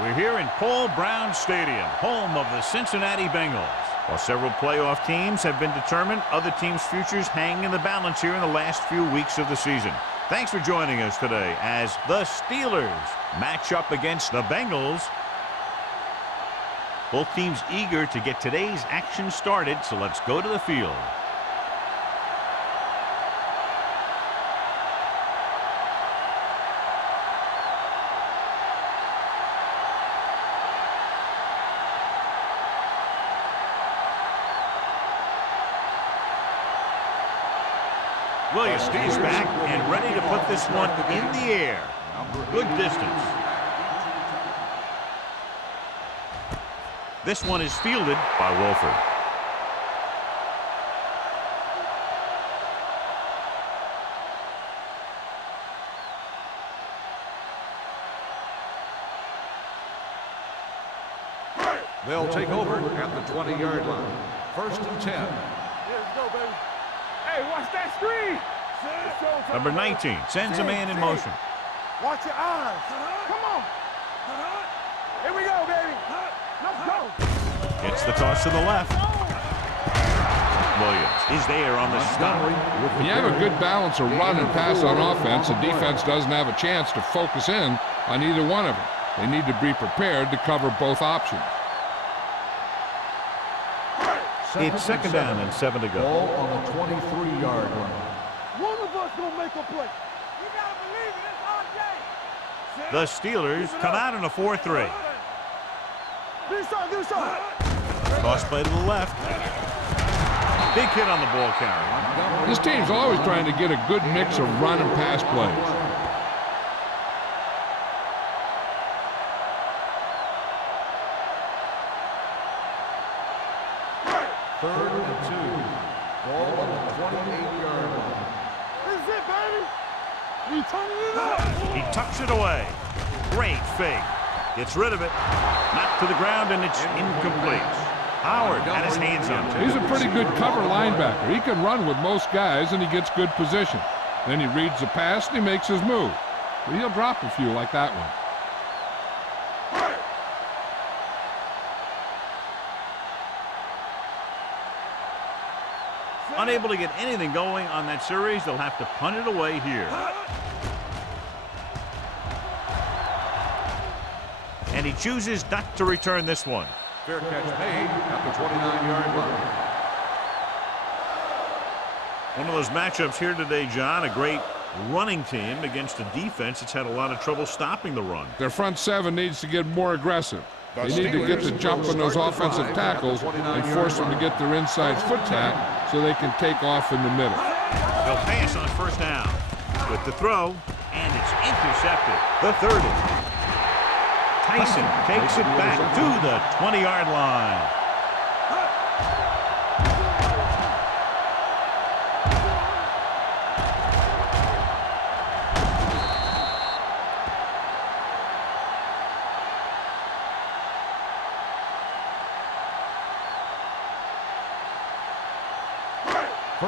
We're here in Paul Brown Stadium, home of the Cincinnati Bengals. While several playoff teams have been determined, other teams' futures hang in the balance here in the last few weeks of the season. Thanks for joining us today as the Steelers match up against the Bengals. Both teams eager to get today's action started, so let's go to the field. Williams is back and ready to put this one in the air. Good distance. This one is fielded by Wolford. They'll take over at the 20-yard line. 1st and 10. Let's go, baby. Hey, watch that screen. Number 19 sends a man in motion. Watch your eyes. Come on. Here we go, baby. Let's go. Gets the toss to the left. Williams is there on the stop. When you have a good balance of run and pass on offense, the defense doesn't have a chance to focus in on either one of them. They need to be prepared to cover both options. It's 2nd down and 7 to go. Ball on the 23-yard line. One of us gonna make a play. You gotta believe it. It's our day. The Steelers come out in a 4-3. This side. Toss play to the left. Big hit on the ball carrier. This team's always trying to get a good mix of run and pass plays. Third and 2. Ball on the 28-yard line. This is it, baby. We turning it up. He tucks it away. Great fake. Gets rid of it. Knocked to the ground, and it's incomplete. Howard had his hands on it. He's a pretty good cover linebacker. He can run with most guys, and he gets good position. Then he reads the pass, and he makes his move. But he'll drop a few like that one. Unable to get anything going on that series, they'll have to punt it away here. And he chooses not to return this one. Fair catch made at the 29-yard line. One of those matchups here today, John, a great running team against a defense that's had a lot of trouble stopping the run. Their front seven needs to get more aggressive. They need to get the jump on those offensive tackles and force them to get their inside foot tack so they can take off in the middle. They'll pass on 1st down with the throw, and it's intercepted. The 30. Tyson takes it back to the 20-yard line.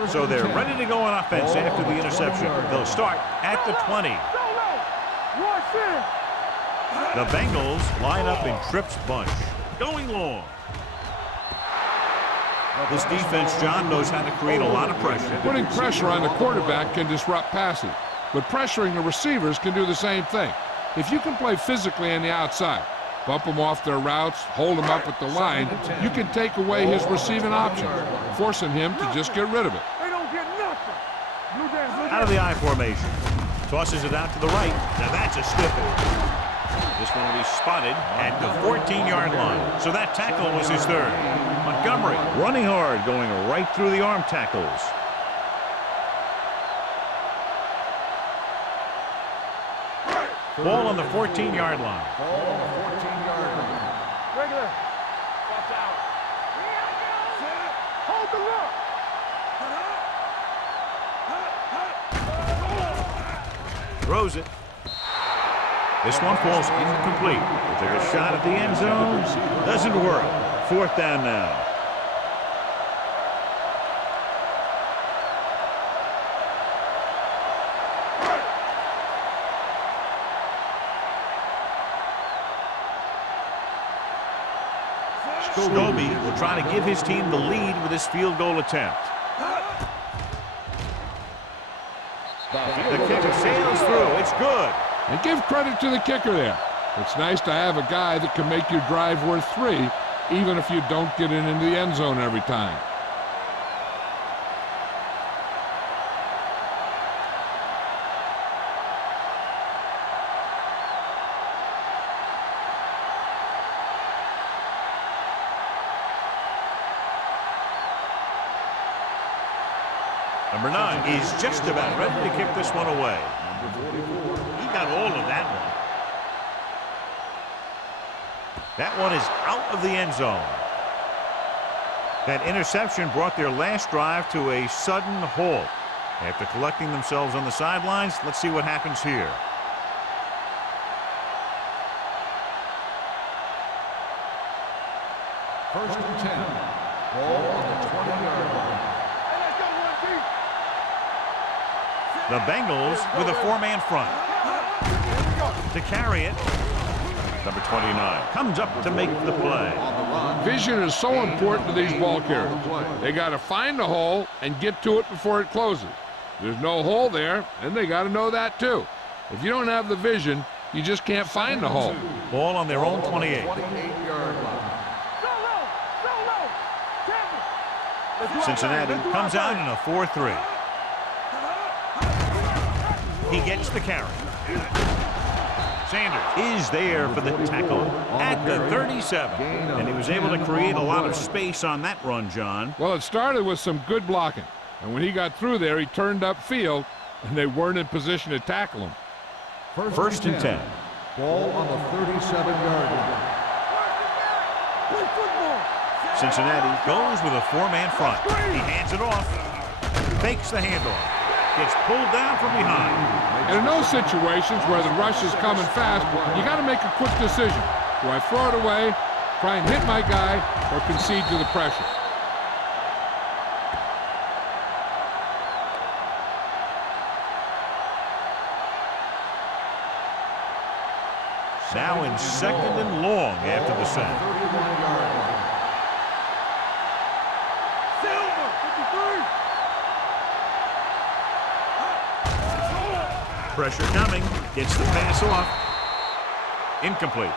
So they're ready to go on offense after the interception. They'll start at the 20. The Bengals line up in Tripp's bunch, going long. This defense, John, knows how to create a lot of pressure. Putting pressure on the quarterback can disrupt passing, but pressuring the receivers can do the same thing. If you can play physically on the outside, bump them off their routes, hold them up at the line, you can take away his receiving options, forcing him to just get rid of it. They don't get nothing. Out of the I formation. Tosses it out to the right. Now that's a stiff one. This one will be spotted at the 14-yard line. So that tackle was his 3rd. Montgomery running hard, going right through the arm tackles. Ball on the 14-yard line. Ball on the 14-yard line. Regular. Watch out. Hold the look. Throws it. This one falls incomplete. We'll take a shot at the end zone. Doesn't work. 4th down now. Scobie will try to give his team the lead with his field goal attempt. The kicker sails through. It's good. And give credit to the kicker there. It's nice to have a guy that can make your drive worth 3, even if you don't get it into the end zone every time. Number 9 is just about ready to kick this one away. He got all of that one. That one is out of the end zone. That interception brought their last drive to a sudden halt. After collecting themselves on the sidelines, let's see what happens here. First and 10. Ball on the 20-yard line. The Bengals with a 4-man front. To carry it, number 29 comes up to make the play. Vision is so important to these ball carriers. They got to find the hole and get to it before it closes. There's no hole there, and they got to know that too. If you don't have the vision, you just can't find the hole. Ball on their own 28. 28-yard line. Cincinnati comes out in a 4-3. He gets the carry. Sanders is there for the tackle at the 37. And he was able to create a lot of space on that run, John. Well, it started with some good blocking. And when he got through there, he turned upfield, and they weren't in position to tackle him. First and 10. Ball on the 37-yard line. Cincinnati goes with a 4-man front. He hands it off. Fakes the handoff. Gets pulled down from behind. And in those situations where the rush is coming fast, you got to make a quick decision. Do I throw it away, try and hit my guy, or concede to the pressure? Now in 2nd and long after the sack. 31-yard line. Pressure coming. Gets the pass off. Incomplete.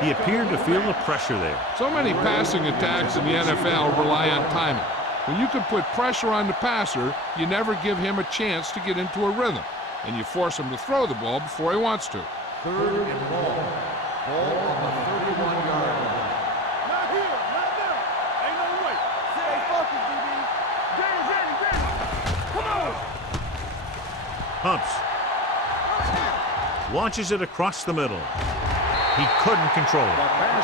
He appeared to feel the pressure there. So many passing attacks in the NFL rely on timing. When you can put pressure on the passer, you never give him a chance to get into a rhythm, and you force him to throw the ball before he wants to. 3rd and long. Ball on the 31-yard line. Not here, not there. Ain't no way. Stay focused, DB. Danny. Come on. Pumps. Launches it across the middle. He couldn't control it.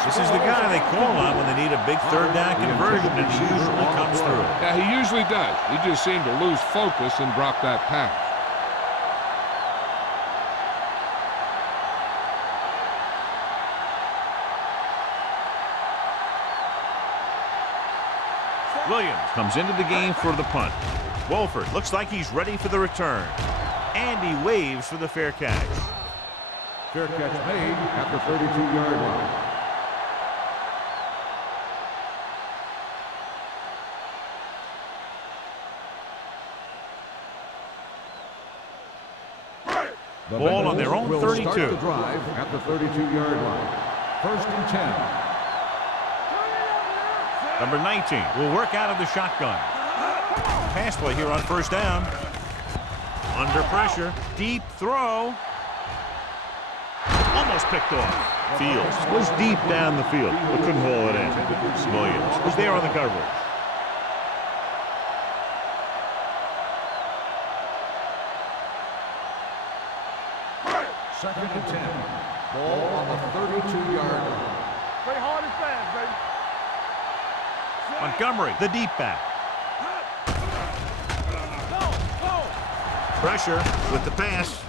This is the guy they call on when they need a big 3rd down conversion, and he usually comes through. Yeah, he usually does. He just seemed to lose focus and drop that pass. Williams comes into the game for the punt. Wolford looks like he's ready for the return. And he waves for the fair catch. Fair catch made at the 32-yard line. The Ball on their own will 32. Start the drive at the 32-yard line. First and 10. Number 19 will work out of the shotgun. Pass play here on 1st down. Under pressure. Deep throw. Almost picked off. Fields was deep down the field, but couldn't haul it in. Williams was there on the coverage. Second and 10. Ball on the 32-yard line. Play hard and fast, baby. Montgomery, the deep back. Pressure with the pass.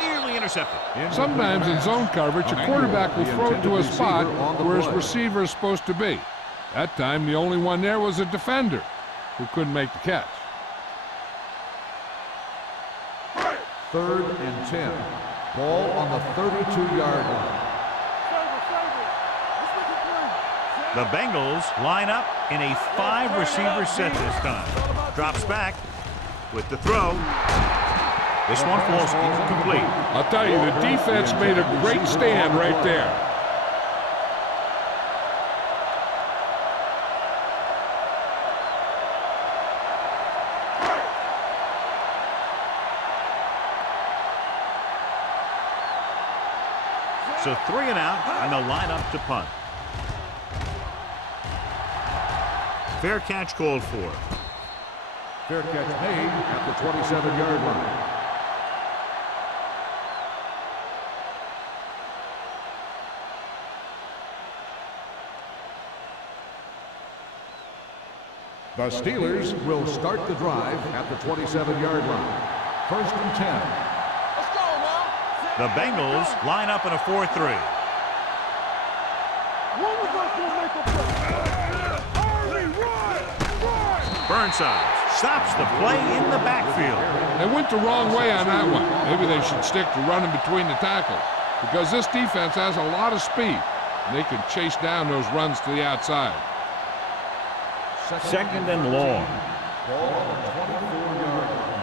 Nearly intercepted. Sometimes in zone coverage, a quarterback will throw to a spot where his receiver is supposed to be. That time, the only one there was a defender who couldn't make the catch. 3rd and 10. Ball on the 32-yard line. The Bengals line up in a 5-receiver set this time. Drops back with the throw. This one falls incomplete. I'll tell you, the defense made a great stand right there. So 3 and out, and they'll line up to punt. Fair catch called for. Fair catch made at the 27-yard line. The Steelers will start the drive at the 27-yard line. 1st and 10. The Bengals line up in a 4-3. Burnside stops the play in the backfield. They went the wrong way on that one. Maybe they should stick to running between the tackles because this defense has a lot of speed, and they can chase down those runs to the outside. 2nd and long. Ball on the 24-yard line.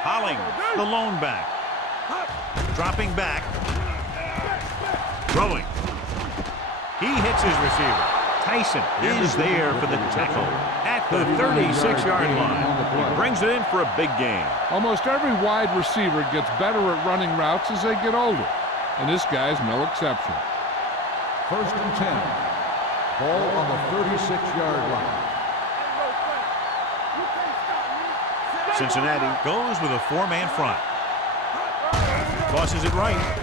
Hollings, the lone back. Dropping back. Throwing. He hits his receiver. Tyson is there for the tackle at the 36-yard line. He brings it in for a big gain. Almost every wide receiver gets better at running routes as they get older, and this guy's no exception. 1st and 10. Ball on the 36-yard line. Cincinnati goes with a 4-man front. Tosses it right.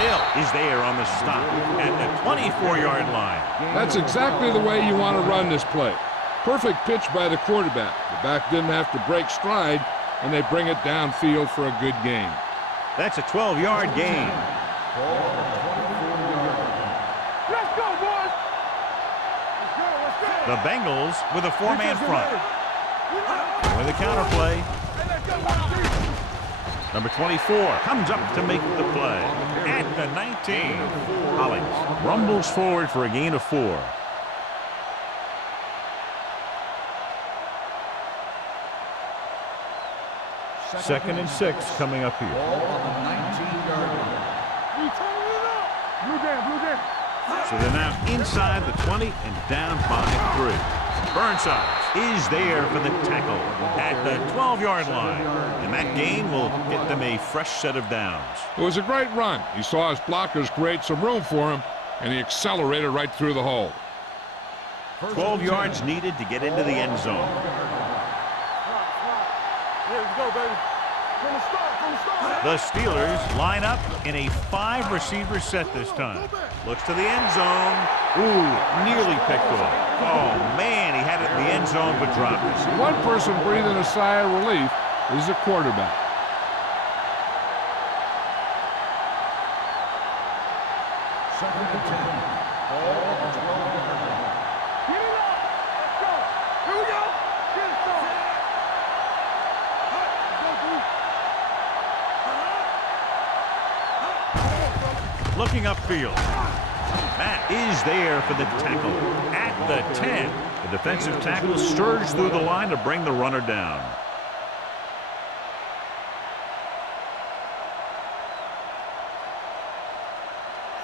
Hill is there on the stop at the 24-yard line. That's exactly the way you want to run this play. Perfect pitch by the quarterback. The back didn't have to break stride, and they bring it downfield for a good gain. That's a 12-yard gain. Ball on the 24-yard line. Let's go, boys! The Bengals with a 4-man front. With a counterplay. Number 24 comes up to make the play at the 19. Hollings rumbles forward for a gain of 4. Second and 6 coming up here. Ball on the 19-yard line. Blue jam. So they're now inside the 20 and down by 3. Burnside is there for the tackle at the 12-yard line. And that gain will get them a fresh set of downs. It was a great run. He saw his blockers create some room for him, and he accelerated right through the hole. 12 yards needed to get into the end zone. Let's go, baby. From the start. The Steelers line up in a 5-receiver set this time. Looks to the end zone. Ooh, nearly picked off. Oh, man, he had it in the end zone but dropped it. One person breathing a sigh of relief is the quarterback. Second and 10. Ball on the 12-yard line. Get it up. Let's go. Here we go. Get it started. Looking upfield. Matt is there for the tackle at the 10. The defensive tackle surged through the line to bring the runner down.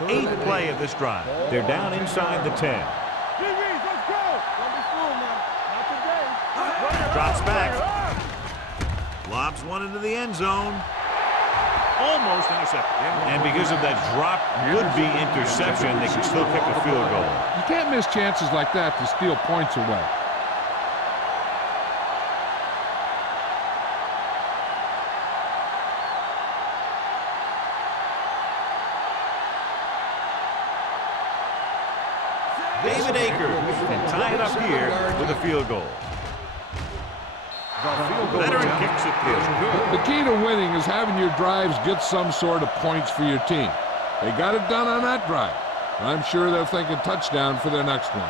Eighth play of this drive. They're down inside the 10. Let's go. Don't be fooled now. Not today. Drops back. Lobs one into the end zone. Almost intercepted. And because of that drop would-be interception, they can still kick a field goal. You can't miss chances like that to steal points away. David Akers can tie it up here with a field goal. Veteran kicks it through. The key to winning is having your drives get some sort of points for your team. They got it done on that drive. I'm sure they're thinking touchdown for their next one.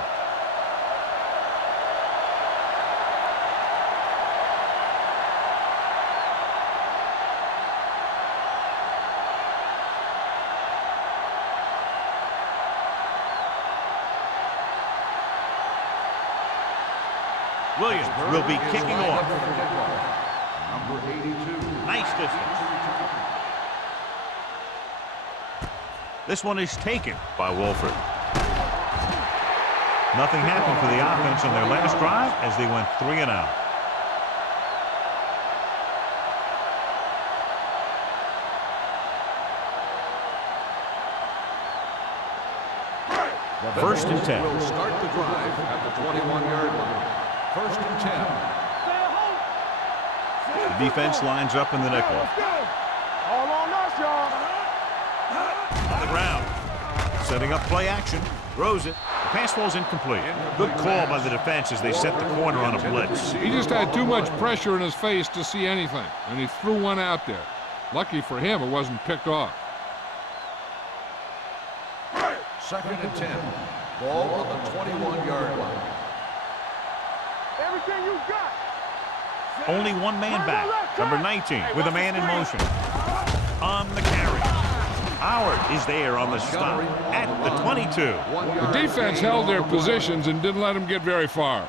Williams will be kicking off. Number 82. Nice distance. This one is taken by Wolford. Nothing happened for the offense on their last drive as they went 3 and out. First and 10. Will start the drive at the 21-yard line. First and 10. The defense lines up in the nickel. All on us, y'all. On the ground. Setting up play action. Throws it. The pass falls incomplete. Good call by the defense as they set the corner on a blitz. He just had too much pressure in his face to see anything, and he threw one out there. Lucky for him, it wasn't picked off. Second and 10. Ball on the 21-yard line. Everything you got. Only one man back. Number 19 with a man in motion. On the carry. Howard is there on the stop at the 22. The defense held their positions and didn't let them get very far.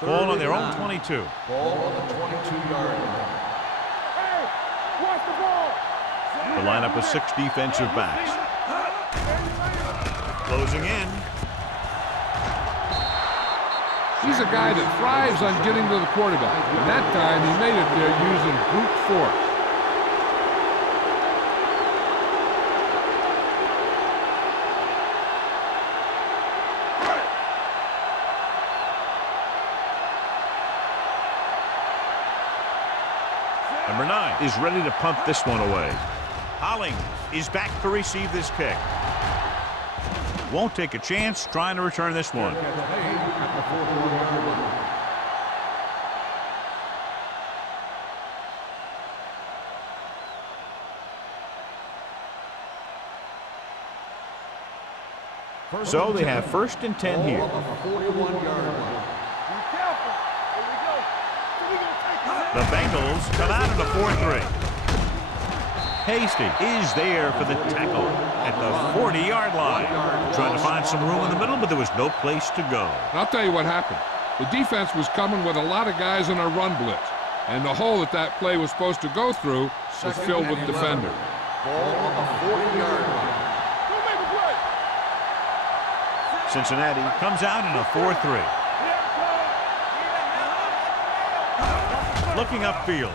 Ball on their own 22. Ball on the 22-yard line. Hey, watch the ball. The lineup of 6 defensive backs. Closing in. He's a guy that thrives on getting to the quarterback. And that time, he made it there using brute force. Number 9 is ready to punt this one away. Holling is back to receive this kick. Won't take a chance trying to return this one. Gets made at the 41-yard line. So they have first and 10 here. Ball on the 41-yard line. Be careful. Here we go. We gonna take it. The Bengals come out in a 4-3. Hasty is there for the tackle at the 40-yard line. Trying to find some room in the middle, but there was no place to go. And I'll tell you what happened. The defense was coming with a lot of guys in a run blitz. And the hole that play was supposed to go through was filled with defenders. Ball on the 40-yard line. Don't make a play. Cincinnati comes out in a 4-3. Looking upfield.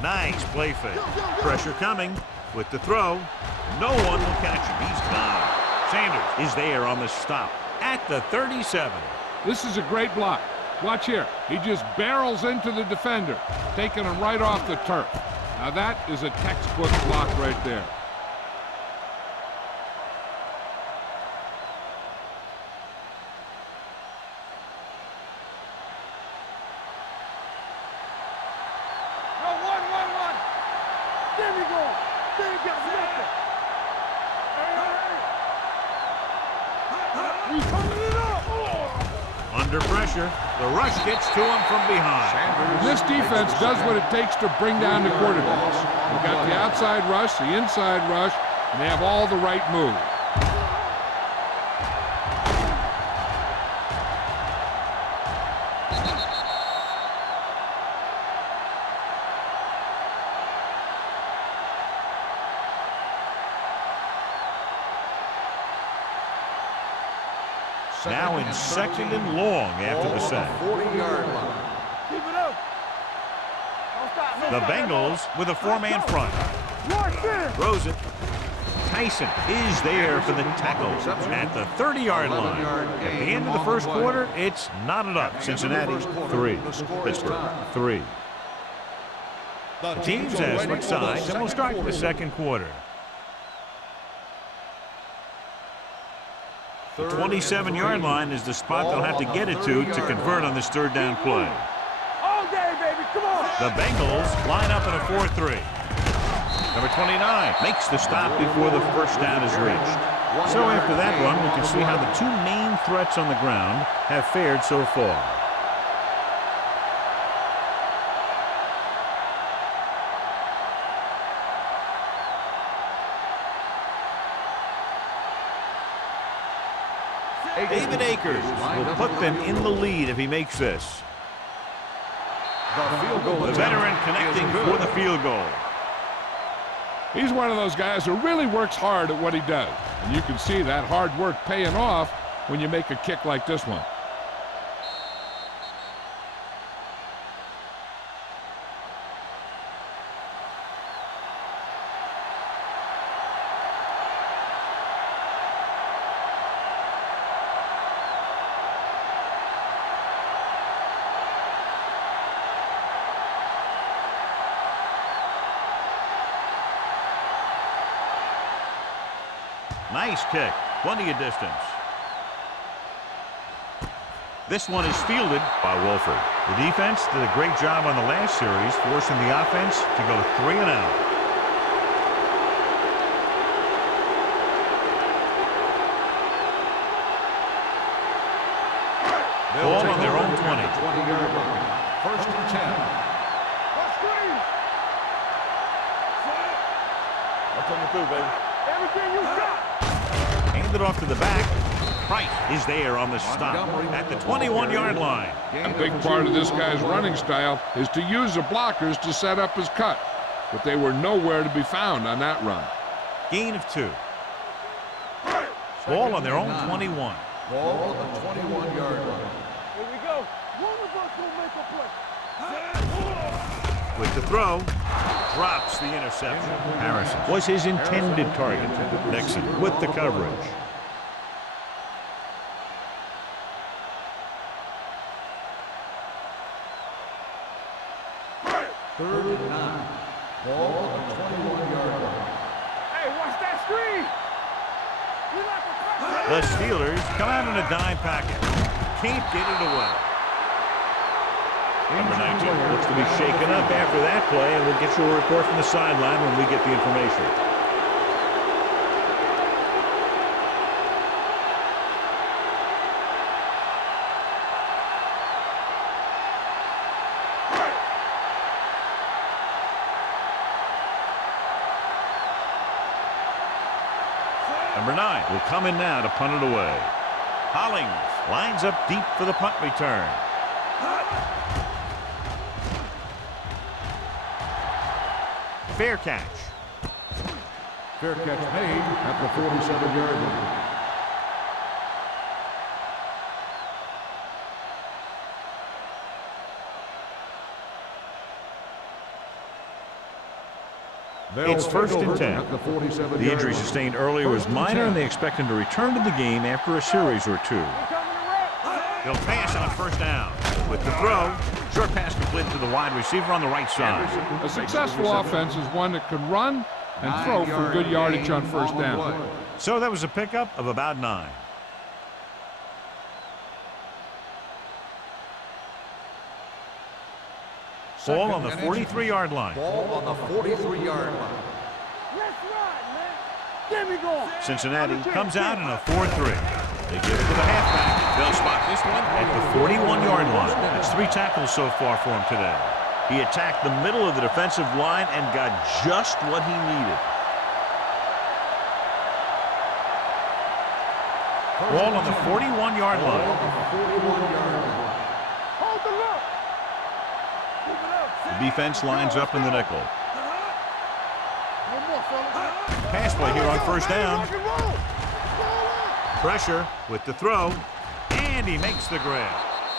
Nice play fake. Pressure coming with the throw. No one will catch him. He's gone. Sanders is there on the stop at the 37. This is a great block. Watch here. He just barrels into the defender, taking him right off the turf. Now that is a textbook block right there. No, one. There we go. There you got nothing. Hey. He's turning it up. Under pressure. The rush gets to him from behind. This defense does what it takes to bring down the quarterbacks. They've got the outside rush, the inside rush, and they have all the right moves. Now in second and long after the sack. 40-yard line. Keep it up. Don't stop. The Bengals with a 4-man front. Watch this. Throws it. Tyson is there for the tackle at the 30-yard line. At the end of the first quarter, it's knotted up. Cincinnati 3, Pittsburgh 3. The teams have switched sides, and we'll start the second quarter. The 27-yard line is the spot they'll have to get it to convert on this third down play. All day, baby. Come on. The Bengals line up in a 4-3. Number 29 makes the stop before the first down is reached. So after that run, we can see how the 2 main threats on the ground have fared so far. David Akers will put them in the lead if he makes this. The field goal The veteran connecting for the field goal. He's one of those guys who really works hard at what he does. And you can see that hard work paying off when you make a kick like this one. Nice kick. Plenty of distance. This one is fielded by Wolford. The defense did a great job on the last series, forcing the offense to go 3 and out. Ball on their own 20. 20-yard line. First and 10. I'm coming through, baby. Everything you got. Handed off to the back. Price is there on the stop at the 21-yard line. A big part of this guy's running style is to use the blockers to set up his cut. But they were nowhere to be found on that run. Gain of 2. Ball on their own 21. Ball on the 21-yard line. Here we go. One of us will make a play. With the throw, drops the interception. Harrison was his intended target. Nixon with the coverage. Third and 9. Ball on the 21-yard line. Hey, watch that screen. You like a The Steelers come out in a dime packet. Can't get it away. Number 19 looks to be shaken up after that play, and we'll get you a report from the sideline when we get the information. Number 9 will come in now to punt it away. Hollings lines up deep for the punt return. Fair catch. Fair catch made at the 47-yard line. It's first and 10. At the 47-yard The injury line. sustained earlier was minor, and they expect him to return to the game after a series or 2. He'll pass on first down. With the throw, short pass completed to the wide receiver on the right side. A successful offense is one that can run and throw for good yardage on first down. So that was a pickup of about 9. Ball on the 43-yard line. Ball on the 43-yard line. Let's ride, man. Get me going. Cincinnati comes out in a 4-3. They give it to the halfback. They'll spot this one at the 41-yard line. That's 3 tackles so far for him today. He attacked the middle of the defensive line and got just what he needed. Ball on the 41-yard line. Hold the look. The defense lines up in the nickel. One more, fellas. Pass play here on first down. Rock and roll. Pressure with the throw, and he makes the grab.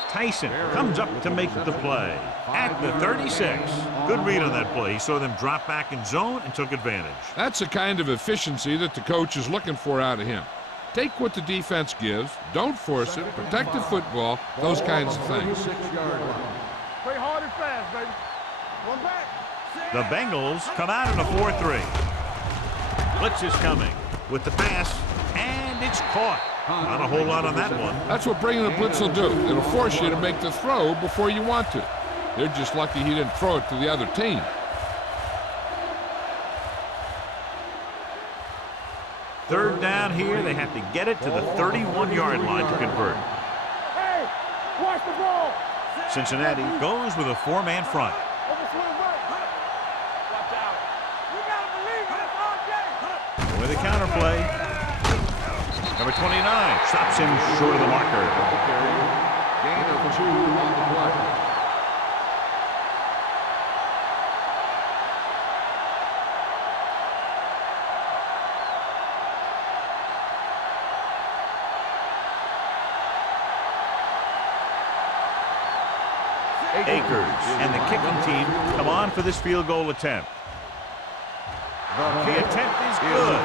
Tyson comes up to make the play at the 36. Good read on that play. He saw them drop back in zone and took advantage. That's the kind of efficiency that the coach is looking for out of him. Take what the defense gives, don't force it, protect the football, those kinds of things. 36-yard line. Play hard and fast, baby. One back. The Bengals come out in a 4-3. Blitz is coming with the pass, and it's caught. Not a whole lot on that one. That's what bringing the blitz will do. It'll force you to make the throw before you want to. They're just lucky he didn't throw it to the other team. Third down here. They have to get it to the 31-yard line to convert. Hey, watch the ball. Cincinnati goes with a 4-man front. Over swing right. Watch out. You gotta believe this, RJ. With a counter play. Number 29 stops him short of the marker. Gain of 2 on the play. Akers and the kicking team come on for this field goal attempt. The attempt is good.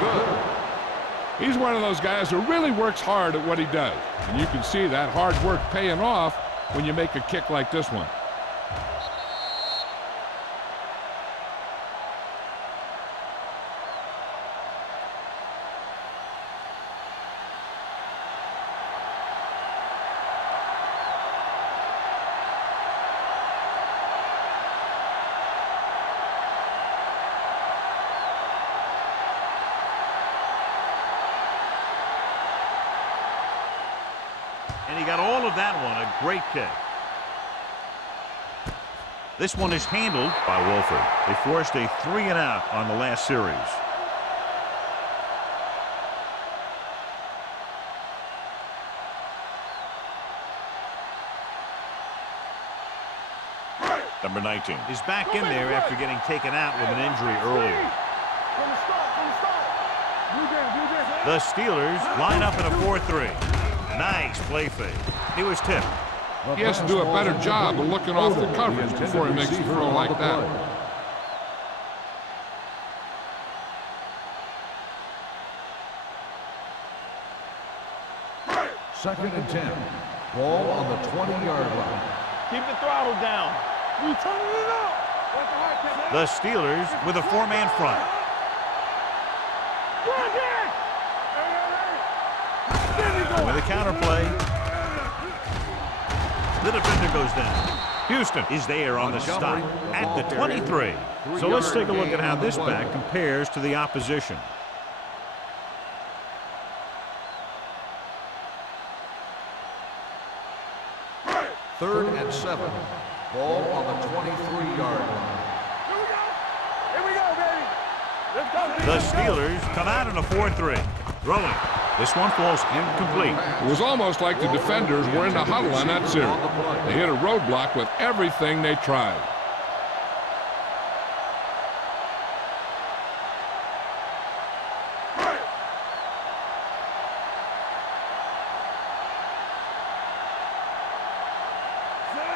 He's one of those guys who really works hard at what he does. And you can see that hard work paying off when you make a kick like this one. And he got all of that one. A great kick. This one is handled by Wolford. They forced a 3-and-out on the last series. Number 19 is back in there after getting taken out with an injury earlier. The Steelers line up in a 4-3. Nice play fake. He was tipped. He has to do a better job of looking off the coverage before he makes a throw like that. Second and 10. Ball on the 20-yard line. Keep the throttle down. We turning it up. The Steelers with a 4-man front. With a counter play. The defender goes down. Houston is there on the stop at the 23. So let's take a look at how this back compares to the opposition. Third and 7. Ball on the 23-yard line. Here we go, baby. Let's go. The Steelers come out in a 4-3. Throwing. This one falls incomplete. It was almost like the defenders were in the huddle on that series. They hit a roadblock with everything they tried.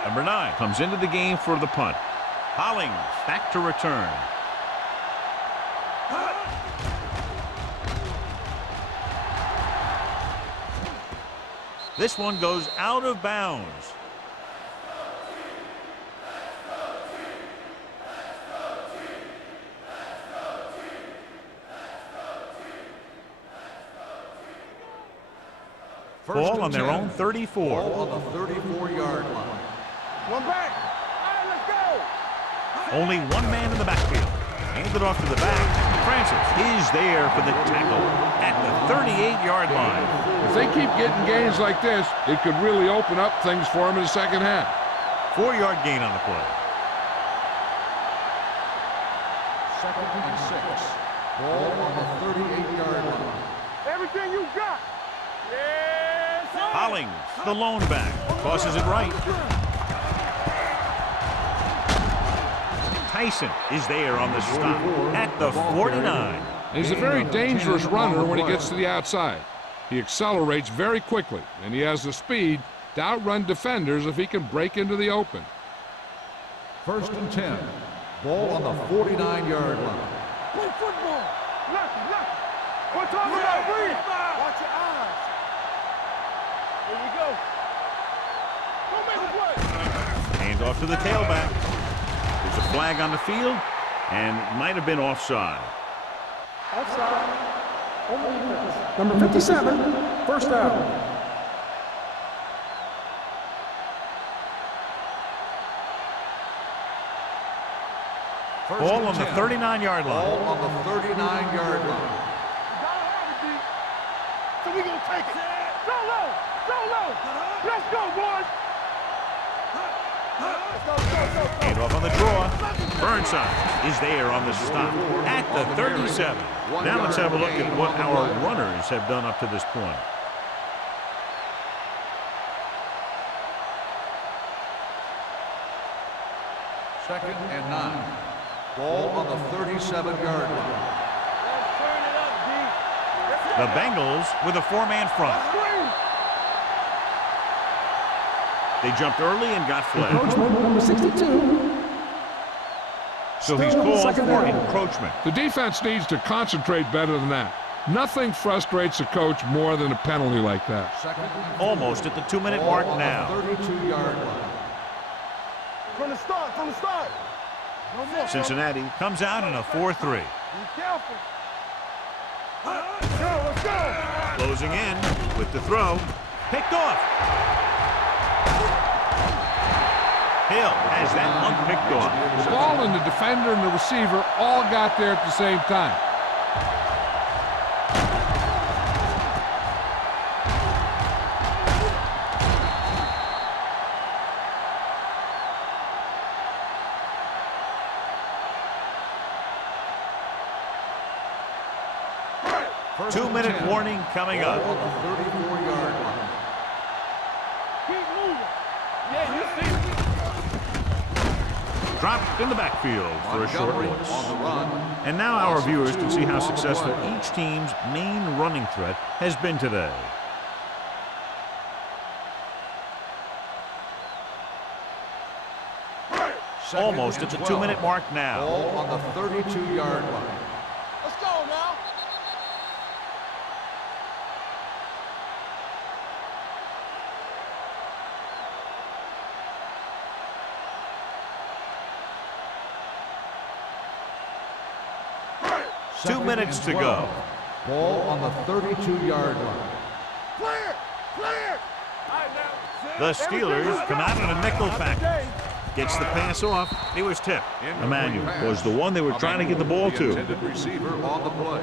Number 9 comes into the game for the punt. Hollings back to return. This one goes out of bounds. Ball on their own 34. Ball on the 34-yard line. One back. All right, let's go. Only one man in the backfield. Handed off to the back. Francis is there for the tackle at the 38-yard line. If they keep getting gains like this, it could really open up things for them in the second half. 4-yard gain on the play. Second and 6. Ball on the 38-yard line. Everything you got. Yes, sir. Hollings, the lone back, tosses it right. Tyson is there on the stop at the 49. He's a very dangerous runner when he gets to the outside. He accelerates very quickly, and he has the speed to outrun defenders if he can break into the open. First and 10. Ball on the 49-yard line. Play football. Look. What's on that? Breathe. Watch your eyes. Here we go. Don't make a play. Hand off to the tailback. There's a flag on the field, and might have been offside. Outside. Number 57, first down. Ball on the 39-yard line. Ball on the 39-yard line. So we gonna take it. So low. Let's go, boys. And off on the draw. Burnside is there on the stop at the 37. Now let's have a look at what our runners have done up to this point. Second and 9. Ball on the 37-yard line. The Bengals with a four-man front. They jumped early and got fled. Encroachment, number 62. So he's Still called second for down. encroachment. The defense needs to concentrate better than that. Nothing frustrates a coach more than a penalty like that. Second and Almost at the 2-minute ball mark on now. the 32-yard line. From the start, from the start. No more. Cincinnati comes out in a 4-3. Be careful. Let's go, let's go. Closing in with the throw. Picked off. Hill has that one picked off. The ball and the defender and the receiver all got there at the same time. First 2-minute and 10. warning coming Ball up. on the 34-yard line. Keep moving. Yeah, you see it. Dropped in the backfield for a short Montgomery loss. on the run. And now our Loss of viewers can 2 see how on the successful play. each team's main running threat has been today. Second Almost and at the 12. 2-minute mark now. Ball on the 32-yard line. Let's go now. Two minutes to go. Ball on the 32-yard line. Clear, clear. All right, now. The Steelers come out in a nickel package. Gets the pass off. He was tipped. Emmanuel was the one they were trying to get the ball The to. intended receiver on the play.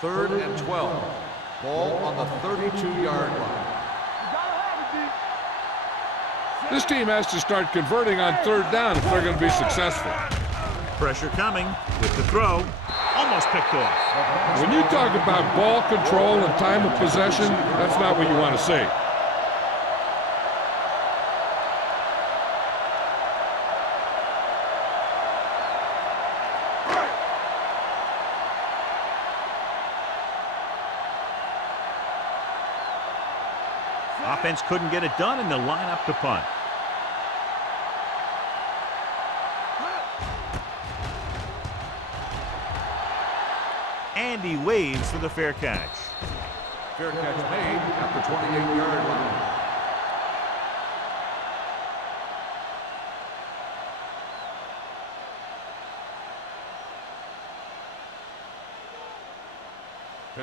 Third and 12. Ball on the 32-yard line. You gotta have it, D. This team has to start converting on third down if they're going to be successful. Pressure coming with the throw. Almost picked off. When you talk about ball control and time of possession, that's not what you want to see. Offense couldn't get it done, and they'll line up to punt. And he waves for the fair catch. Fair catch made at the 28-yard line.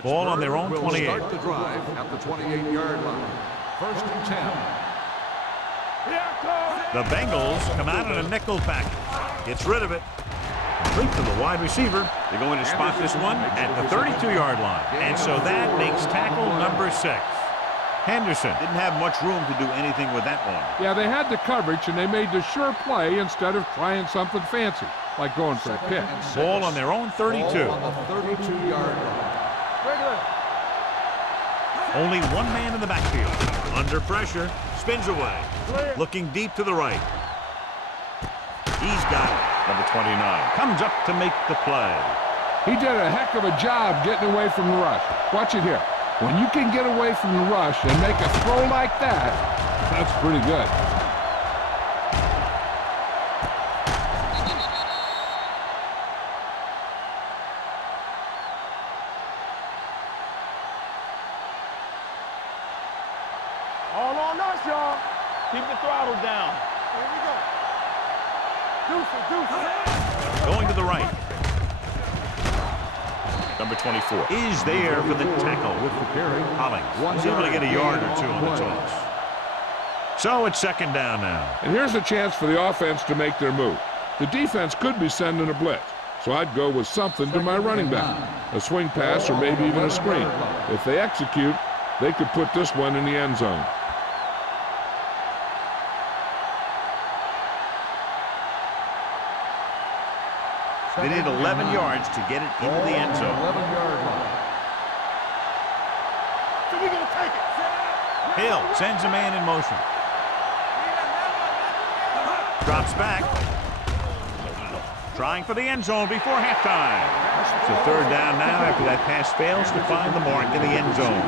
Ball on their own Will 28. start the drive at the 28-yard line. First and 10. Here it comes. The Bengals come out in a nickel package. Gets rid of it. Complete to the wide receiver. They're going to spot this one at the 32-yard line. And so that makes tackle number 6. Henderson didn't have much room to do anything with that one. Yeah, they had the coverage, and they made the sure play instead of trying something fancy, like going for a Second pick. and 6. Ball on their own 32. Ball on the 32-yard line. Regular. Only one man in the backfield. Under pressure. Spins away. Clear. Looking deep to the right. He's got it. Number 29 comes up to make the play. He did a heck of a job getting away from the rush. Watch it here. When you can get away from the rush and make a throw like that, that's pretty good. All on us, y'all. Keep the throttle down. Here we go. Deuce it. Going to the right. Number 24 is there for the tackle. With the carry. Hollings was able to get a yard or two on the toss. So it's second down now. And here's a chance for the offense to make their move. The defense could be sending a blitz. So I'd go with something to my running back, a swing pass or maybe even a screen. If they execute, they could put this one in the end zone. They need 11 yards to get it into the end zone. 11-yard line. So we're going to take it. Hill sends a man in motion. Drops back. Trying for the end zone before halftime. It's a third down now after that pass fails to find the mark in the end zone.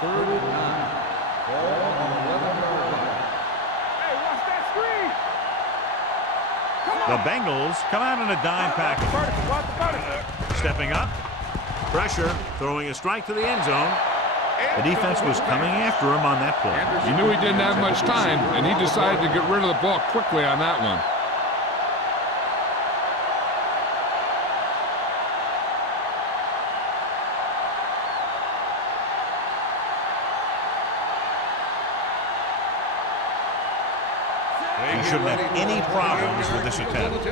Third and 9. Ball on the 11-yard line. Hey, watch that screen. Come on. The Bengals come out in a dime package. Watch the vertical. Stepping up. Pressure. Throwing a strike to the end zone. The defense was coming after him on that play. He knew he didn't have much time, and he decided to get rid of the ball quickly on that one. He shouldn't have any problems with this attempt. The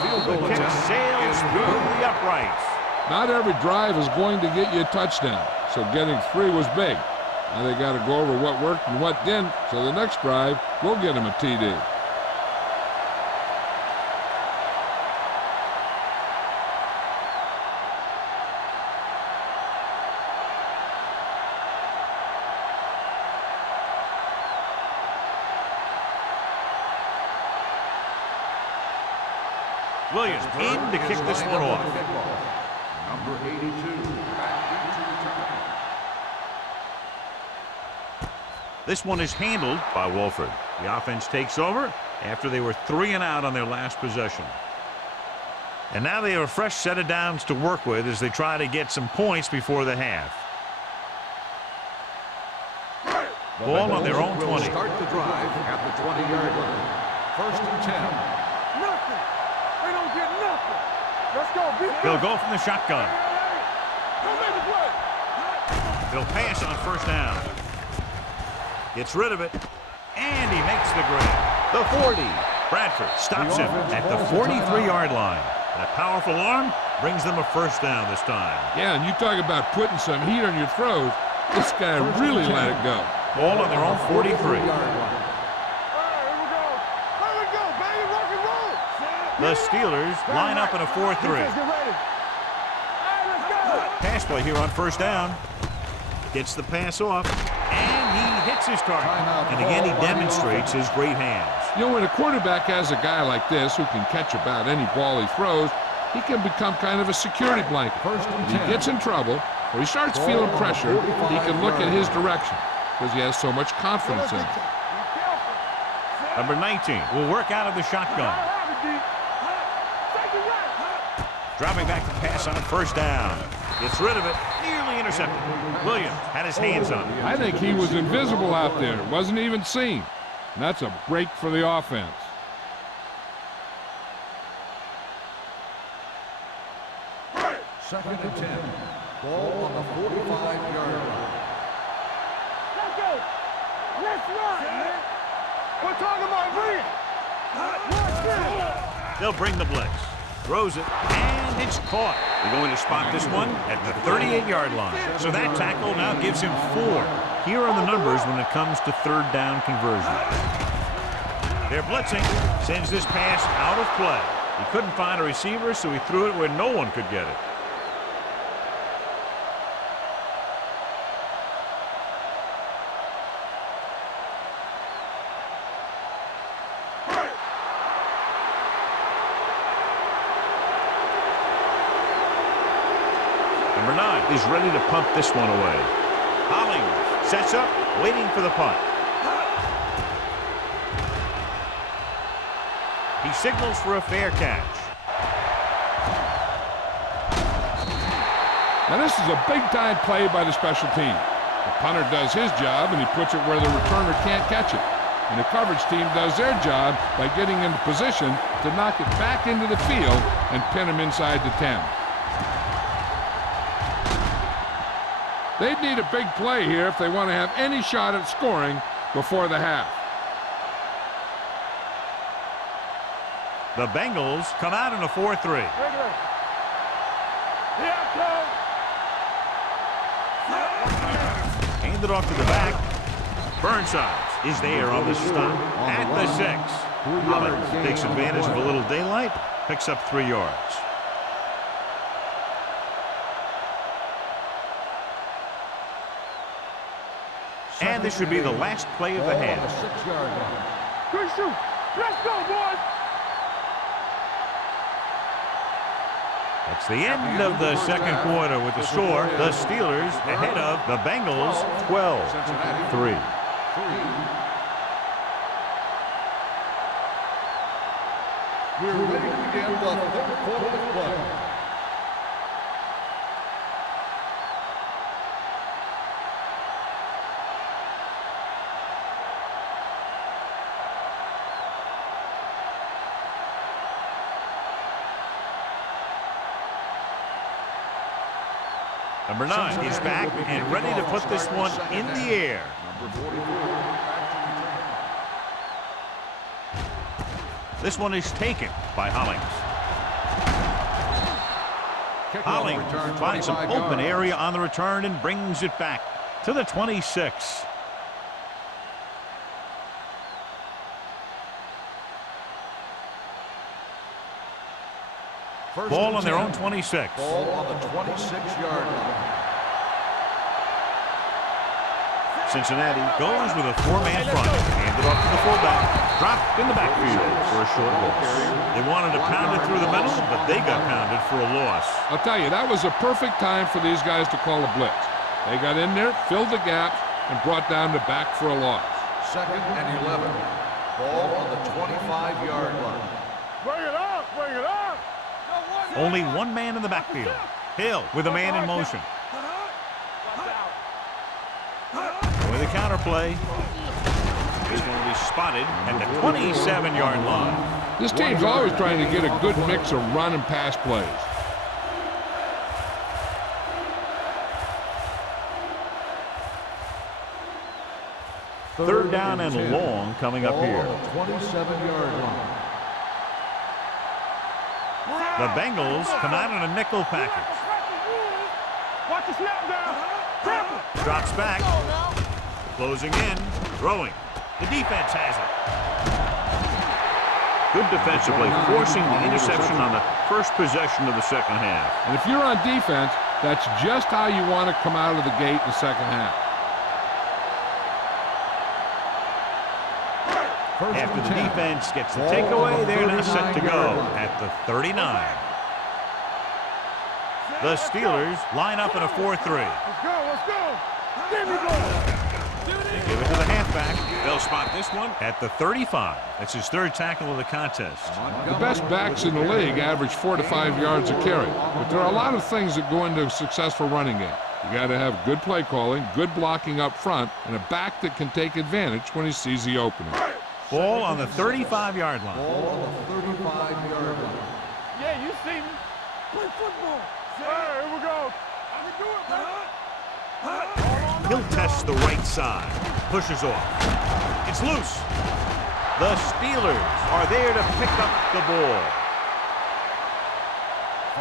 field The goal kick attempt sails is through good. the uprights. Not every drive is going to get you a touchdown, so getting 3 was big. Now they got to go over what worked and what didn't, so the next drive will get him a TD. Williams in to kick this one off. Number 82. Back into return. This one is handled by Wolford. The offense takes over after they were 3 and out on their last possession. And now they have a fresh set of downs to work with as they try to get some points before the half. Ball on their own 20. Start the drive at the 20-yard line. First and 10. Nothing. They don't get nothing. Let's go. They'll go from the shotgun. Don't make the play. They'll pass on first down. Gets rid of it. And he makes the grab. The 40. Bradford stops him at the 43-yard line. That powerful arm brings them a first down this time. Yeah, and you talk about putting some heat on your throws. This guy really let it go. Ball on their own 43. All right, here we go. Here we go, baby. Rock and roll. The Steelers line up in a 4-3. Defense, get ready. All right, let's go. Pass play here on first down. Gets the pass off. And he hits his target. And again, he demonstrates his great hands. You know, when a quarterback has a guy like this who can catch about any ball he throws, he can become kind of a security blanket. If he gets in trouble or he starts feeling pressure, he can look in his direction because he has so much confidence in him. Number 19 will work out of the shotgun. Dropping back to pass on first down. Gets rid of it. Nearly intercepted. Williams had his hands on it. I think he was invisible out there. Wasn't even seen. And that's a break for the offense. Second and 10. Ball on the 45-yard line. Let's go. Let's run, man. We're talking about bring it. Watch this. They'll bring the blitz. Throws it, and it's caught. They're going to spot this one at the 38-yard line. So that tackle now gives him 4. Here are the numbers when it comes to third down conversion. They're blitzing. Sends this pass out of play. He couldn't find a receiver, so he threw it where no one could get it. Number 9 is ready to punt this one away. Hollings sets up, waiting for the punt. He signals for a fair catch. Now this is a big-time play by the special team. The punter does his job, and he puts it where the returner can't catch it. And the coverage team does their job by getting into position to knock it back into the field and pin him inside the 10. They'd need a big play here if they want to have any shot at scoring before the half. The Bengals come out in a 4-3. Handed off to the back. Burnside is there on the stop at the 6. Hollins takes advantage of a little daylight, picks up 3 yards. And this should be the last play of the half. Good shoot. Let's go, boys. That's the end of the second quarter with the score. The Steelers ahead of the Bengals 12-3. We're ready to begin the third quarter of play. Number 9 is back and ready to put this one in the air. This one is taken by Hollins. Hollins finds some open area on the return and brings it back to the 26. Ball on their own 26. Ball on the 26-yard line. Cincinnati goes with a 4-man front. Handed off to the fullback. Dropped in the backfield for a short loss. They wanted to pound it through the middle, but they got pounded for a loss. I'll tell you, that was a perfect time for these guys to call a blitz. They got in there, filled the gaps, and brought down the back for a loss. 2nd and 11. Ball on the 25-yard line. Bring it up. Bring it up. Only one man in the backfield. Hill with a man in motion. With a counter play. He's going to be spotted at the 27-yard line. This team's always trying to get a good mix of run and pass plays. Third down and long coming up here. 27-yard line. The Bengals come out in a nickel package. Watch the snap down. Drops back. Closing in. Throwing. The defense has it. Good defensive play, forcing the interception on the first possession of the second half. And if you're on defense, that's just how you want to come out of the gate in the second half. After the defense gets the takeaway, they're now set to go at the 39. The Steelers line up in a 4-3. Let's go. Let's go. Give me ball. They give it to the halfback. They'll spot this one at the 35. That's his third tackle of the contest. The best backs in the league average 4 to 5 yards a carry. But there are a lot of things that go into a successful running game. You got to have good play calling, good blocking up front, and a back that can take advantage when he sees the opening. Ball on the 35-yard line. Ball on the 35-yard line. Yeah, you see me. Play football. Hey, here we go. I can do it, man. He'll test the right side. Pushes off. It's loose. The Steelers are there to pick up the ball.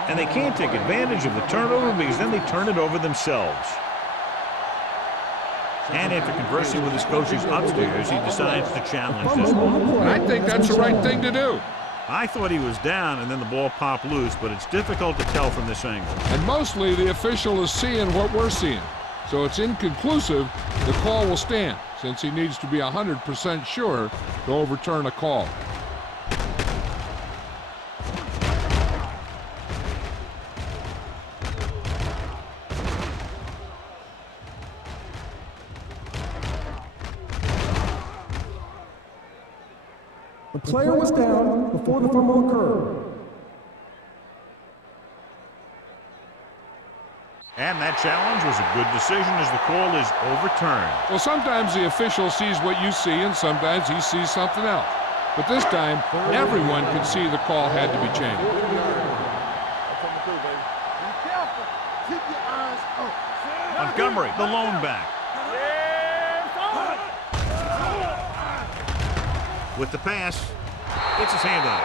And they can't take advantage of the turnover because then they turn it over themselves. And after conversing with his coaches upstairs, he decides to challenge this one. I think that's the right thing to do. I thought he was down and then the ball popped loose, but it's difficult to tell from this angle. And mostly the official is seeing what we're seeing. So it's inconclusive. The call will stand since he needs to be 100% sure to overturn a call. The player was down before the fumble occurred. And that challenge was a good decision as the call is overturned. Well, sometimes the official sees what you see and sometimes he sees something else. But this time, everyone could see the call had to be changed. That's what I'm gonna do, baby. Be careful. Keep your eyes up. Montgomery, the lone back. With the pass, it's his handout.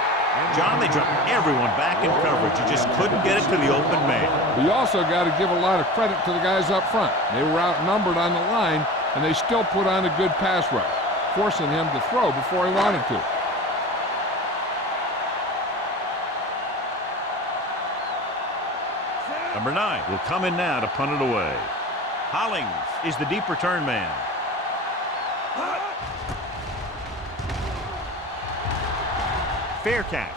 John, they dropped everyone back in coverage. He just couldn't get it to the open man. But you also got to give a lot of credit to the guys up front. They were outnumbered on the line, and they still put on a good pass rush, forcing him to throw before he wanted to. Number 9 will come in now to punt it away. Hollings is the deep return man. Fair catch.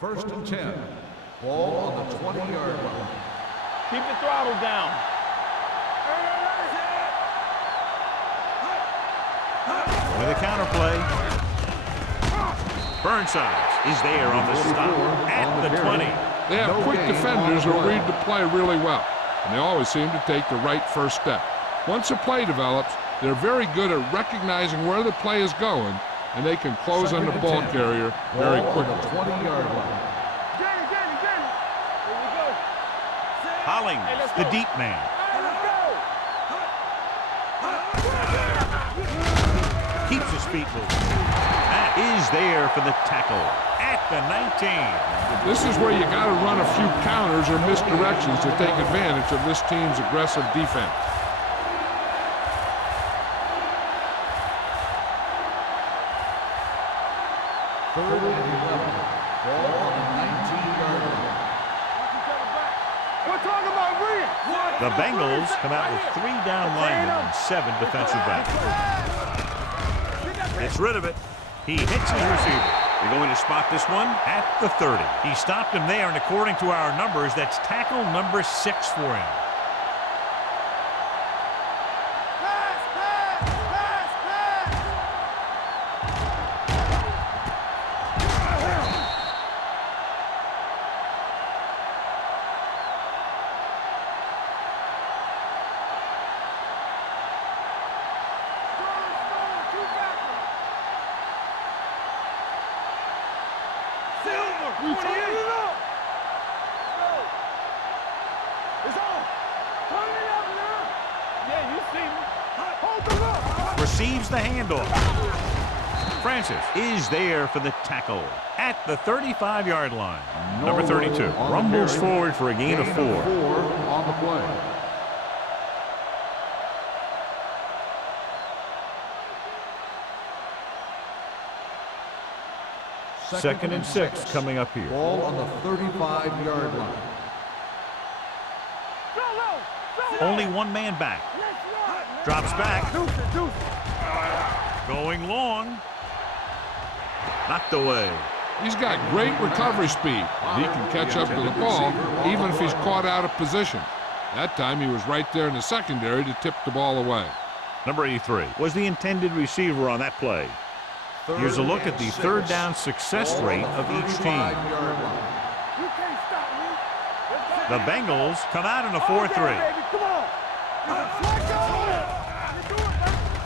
First and 10. Ball on the 20-yard line. Keep the throttle down. With a counter play. Burnside is there on the stop at the 20. They have quick defenders who read the play really well, and they always seem to take the right first step. Once a play develops, they're very good at recognizing where the play is going, and they can close on the ball carrier very quickly. 20-yard line. Hollings, the deep man. Keeps his feet moving. That is there for the tackle at the 19. This is where you got to run a few counters or misdirections to take advantage of this team's aggressive defense. Third and 11. Ball on the 19-yard line. We're talking about real. The Bengals come out with 3 down linemen and 7 defensive backs. Gets rid of it. He hits his receiver. They're going to spot this one at the 30. He stopped him there, and according to our numbers, that's tackle number 6 for him. Receives the handoff. Francis is there for the tackle at the 35-yard line. Number 32 rumbles forward for a gain of 4. 4 on the play. Second and 6 coming up here. Ball on the 35-yard line. Only one man back. Drops back. Going long. Knocked away. He's got great recovery speed. He can catch up to the ball even if he's caught out of position. That time he was right there in the secondary to tip the ball away. Number 83 was the intended receiver on that play. Here's a look at the third down success rate of each team. The Bengals come out in a 4-3.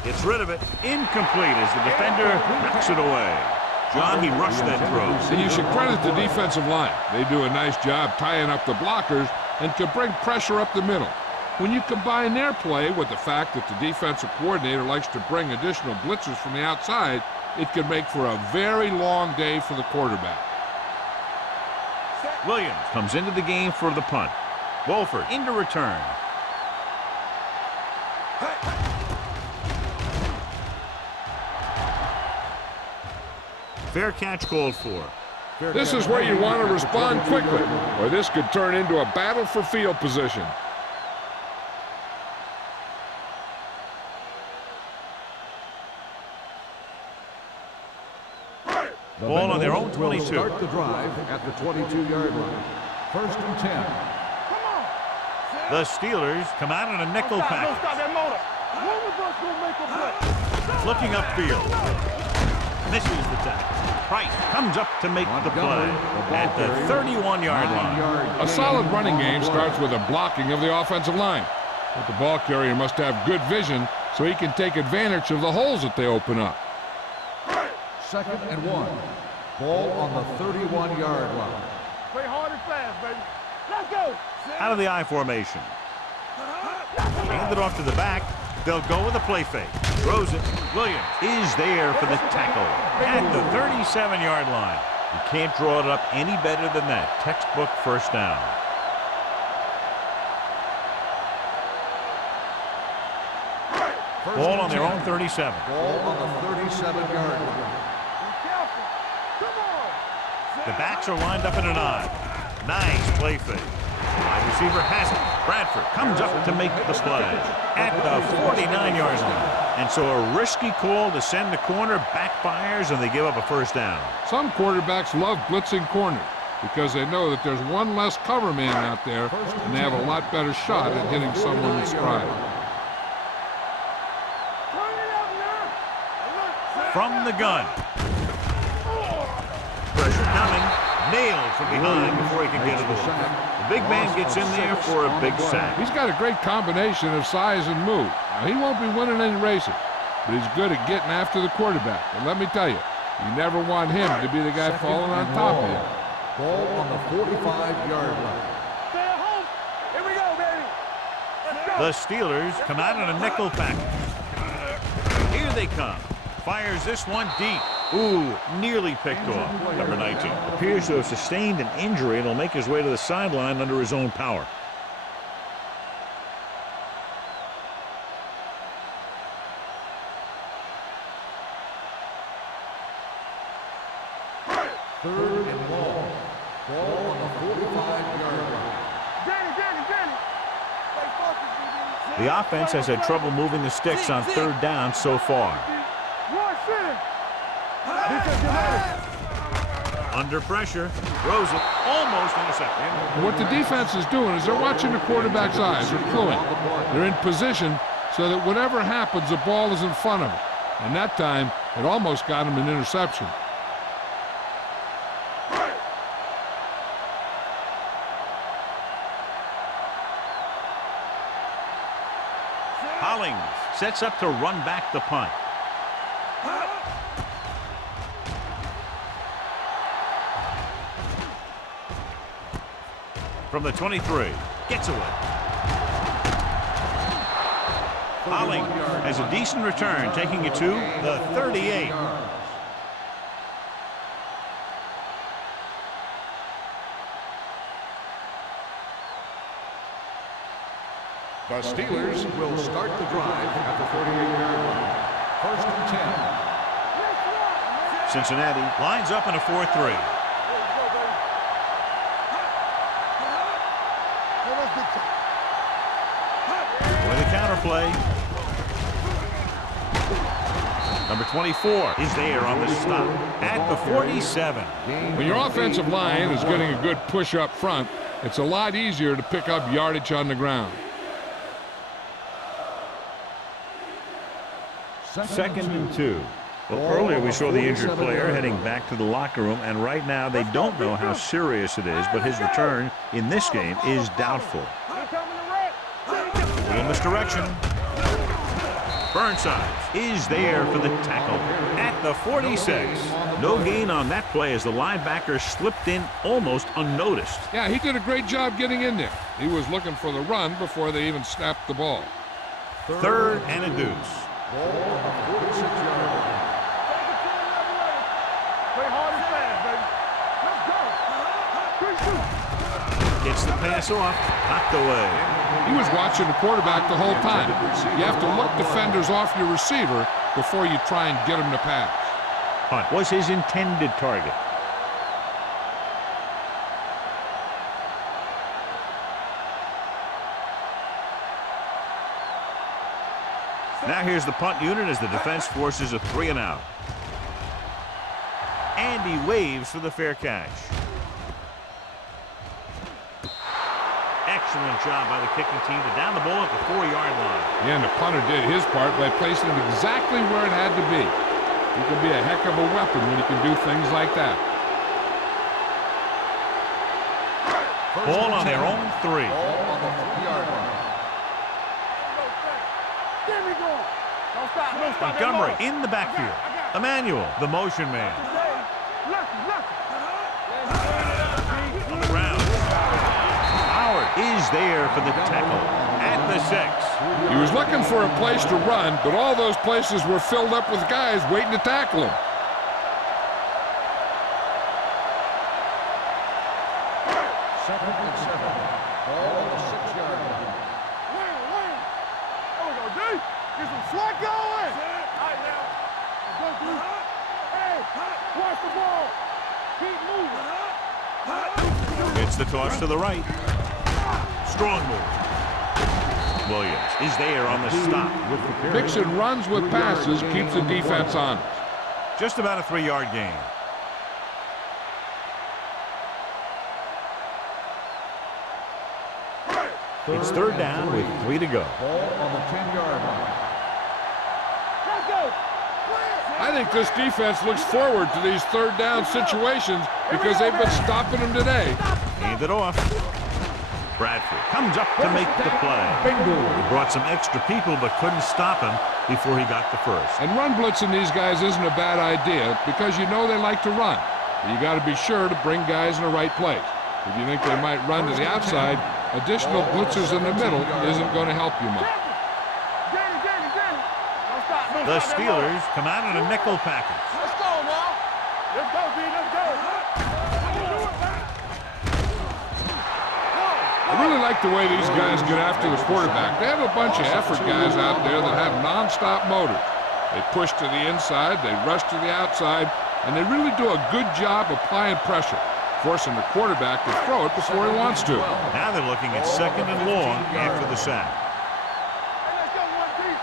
Gets rid of it. Incomplete as the defender knocks it away. John, he rushed that throw. And you should credit the defensive line. They do a nice job tying up the blockers and can bring pressure up the middle. When you combine their play with the fact that the defensive coordinator likes to bring additional blitzers from the outside, it can make for a very long day for the quarterback. Williams comes into the game for the punt. Wolford into return. Fair catch called for. This is where you want to respond quickly, or this could turn into a battle for field position. Ball on their own 22. Start the drive at the 22-yard line. First and 10. The Steelers come out in a nickel package. Looking upfield. Misses the tackle. Price comes up to make the play at the 31-yard line. A solid running game starts with a blocking of the offensive line. But the ball carrier must have good vision so he can take advantage of the holes that they open up. 2nd and 1. Ball on the 31-yard line. Play hard and fast, baby. Let's go. Out of the I formation. Hand it off to the back. They'll go with a play fake. Throws it. Williams is there for the tackle at the 37-yard line. You can't draw it up any better than that. Textbook first down. Ball on their own 37. Ball on the 37-yard line. The backs are lined up in an I. Nice play fake. Wide receiver has it. Bradford comes up to make the play at the 49-yard line. And so a risky call to send the corner backfires, and they give up a first down. Some quarterbacks love blitzing corners because they know that there's one less cover man out there, and they have a lot better shot at hitting someone in stride. From the gun. Pressure coming. Nailed from behind before he can get it off. The big man gets in there for a big sack. He's got a great combination of size and move. Now, he won't be winning any races, but he's good at getting after the quarterback. And let me tell you, you never want him to be the guy falling on top of you. Ball on the 45-yard line. Stay at home. Here we go, baby. Let's go. The Steelers come out in a nickel package. Here they come. Fires this one deep. Ooh, nearly picked off. Number 19 appears to have sustained an injury and will make his way to the sideline under his own power. Third and long. Ball on the 45-yard line. Danny. Stay focused, DB. The offense has had trouble moving the sticks on third down so far. One center. Defense, get ready. Under pressure, throws it, almost intercepted. What the defense is doing is they're watching the quarterback's eyes. They're cluing. They're in position so that whatever happens, the ball is in front of them. And that time, it almost got him an interception. Hollings sets up to run back the punt. From the 23, gets away. Hollings has a decent return, taking it to the 38. The Steelers will start the drive at the 48-yard line. 1st and 10. Cincinnati lines up in a 4-3. With a counter play. Number 24 is there on the stop at the 47. When your offensive line is getting a good push up front, it's a lot easier to pick up yardage on the ground. 2nd and 2. Well, earlier we saw the injured player heading back to the locker room, and right now they don't know how serious it is, but his return in this game is doubtful. Little misdirection. Burnside is there for the tackle at the 46. No gain on that play as the linebacker slipped in almost unnoticed. Yeah, he did a great job getting in there. He was looking for the run before they even snapped the ball. 3rd and a deuce. Ball on the 46-yard line. Play hard and fast, baby. Let's go. 3-2. Gets the pass off, knocked away. He was watching the quarterback the whole time. You have to look defenders off your receiver before you try and get him to pass. Hunt was his intended target. Now here's the punt unit as the defense forces a 3-and-out. And he waves for the fair catch. Excellent job by the kicking team to down the ball at the 4-yard line. Yeah, and the punter did his part by placing it exactly where it had to be. He can be a heck of a weapon when he can do things like that. Ball on their own 3. Ball on the 3-yard line. There we go. Don't stop. Don't stop. Montgomery in the backfield. Emmanuel, the motion man. On the ground. Howard is there for the tackle at the 6. He was looking for a place to run, but all those places were filled up with guys waiting to tackle him. Second and 7. Ball on the 6-yard line. Wayne. Oh, no, D. Get some swag going. All right, now. Let's go, D. Hey, watch the ball. Keep moving. It's the toss to the right. Strong move. Williams is there on the stop. Mixon runs with passes, keeps the defense honest. Just about a 3-yard gain. It's third down with 3 to go. Ball on the 10-yard line. Let's go. I think this defense looks forward to these third down situations because they've been stopping them today. Hand it off. Bradford comes up to make the play. He brought some extra people but couldn't stop him before he got the first. And run blitzing these guys isn't a bad idea because you know they like to run. But you got to be sure to bring guys in the right place. If you think they might run to the outside, additional blitzers in the middle isn't going to help you much. The Steelers come out in a nickel package. Let's go now. Let's go, B. Let's go. I really like the way these guys get after the quarterback. They have a bunch of effort guys out there that have non-stop motors. They push to the inside, they rush to the outside, and they really do a good job applying pressure, forcing the quarterback to throw it before he wants to. Now they're looking at second and long after the sack. Hey, let's go, 1 deep.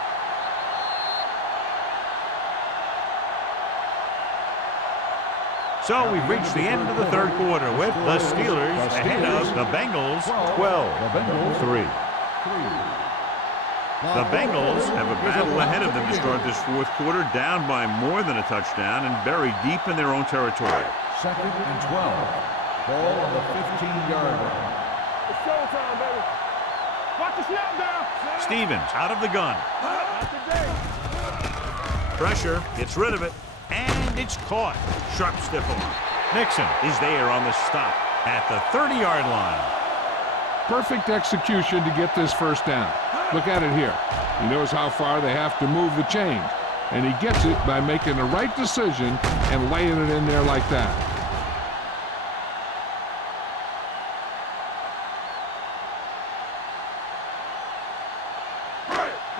So we've reached the end of the third quarter with the Steelers ahead of the Bengals 12-3. The Bengals have a battle ahead of them to start this fourth quarter, down by more than a touchdown and buried deep in their own territory. Second and 12. Ball on the 15-yard line. It's showtime, baby. Watch the snap down. Stevens out of the gun. Not today. Pressure, gets rid of it, and it's caught. Sharp stiff arm. Nixon is there on the stop at the 30-yard line. Perfect execution to get this first down. Look at it here. He knows how far they have to move the chains, and he gets it by making the right decision and laying it in there like that.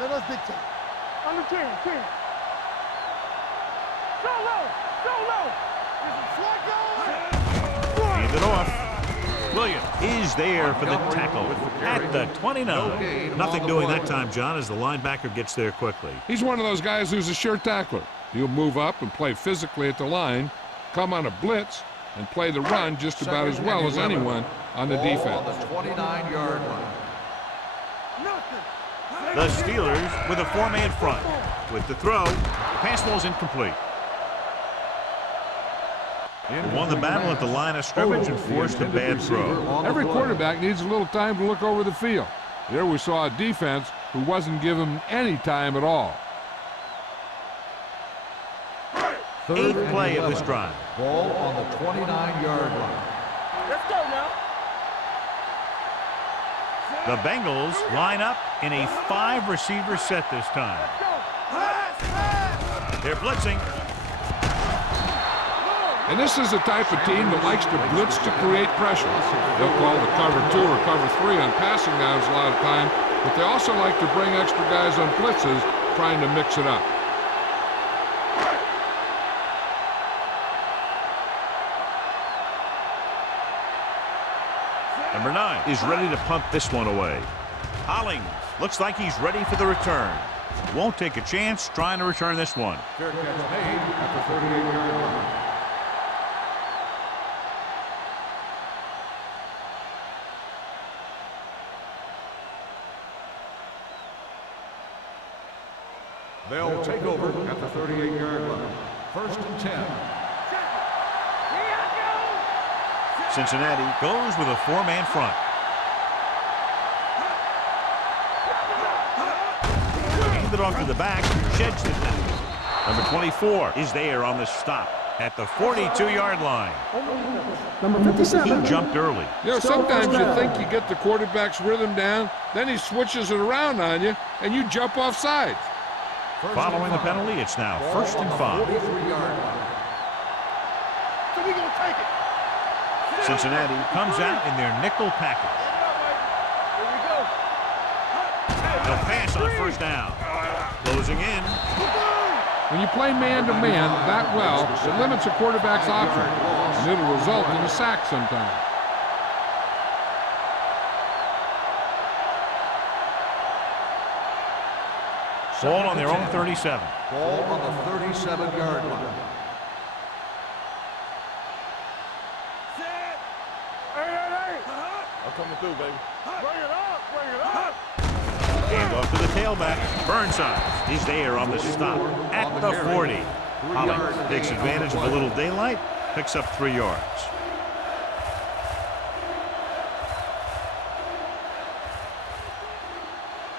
Let us dictate. On the 10. So low. Get some swag going. Hand it off. Williams is there for the tackle at the 29. Nothing doing that time, John, as the linebacker gets there quickly. He's one of those guys who's a sure tackler. He'll move up and play physically at the line, come on a blitz, and play the run just about as well as anyone on the defense. Ball on the 29-yard line. The Steelers with a 4-man front. With the throw, the pass ball's incomplete. They won the battle at the line of scrimmage and forced a bad throw. Every quarterback needs a little time to look over the field. There we saw a defense who wasn't given any time at all. Eighth play of this drive. Ball on the 29-yard line. Let's go now. The Bengals line up in a 5-receiver set this time. They're blitzing. And this is the type of team that likes to blitz to create pressure. They'll call the cover 2 or cover 3 on passing downs a lot of time, but they also like to bring extra guys on blitzes, trying to mix it up. Number 9 is ready to punt this one away. Hollings looks like he's ready for the return. Won't take a chance trying to return this one. Fair catch made at the 38-yard line. They'll take over at the 38-yard line. First and 10. Cincinnati goes with a four-man front. Hand it off to the back, sheds the tackle. Number 24 is there on the stop at the 42-yard line. Number 57. He jumped early. You know, sometimes you think you get the quarterback's rhythm down, then he switches it around on you, and you jump off sides. Following the penalty, it's now first and 5. 43-yard line. So we gonna take it. Cincinnati comes out in their nickel package. Here we go. A pass on first down. Closing in. When you play man-to-man that well, it limits a quarterback's options, and it'll result in a sack sometimes. Ball on their own 37. Ball on the 37-yard line. I'm coming through, baby. Bring it up, bring it up. Hand off to the tailback. Burnside is there on the stop at the 40. Holly takes advantage of a little daylight, picks up 3 yards.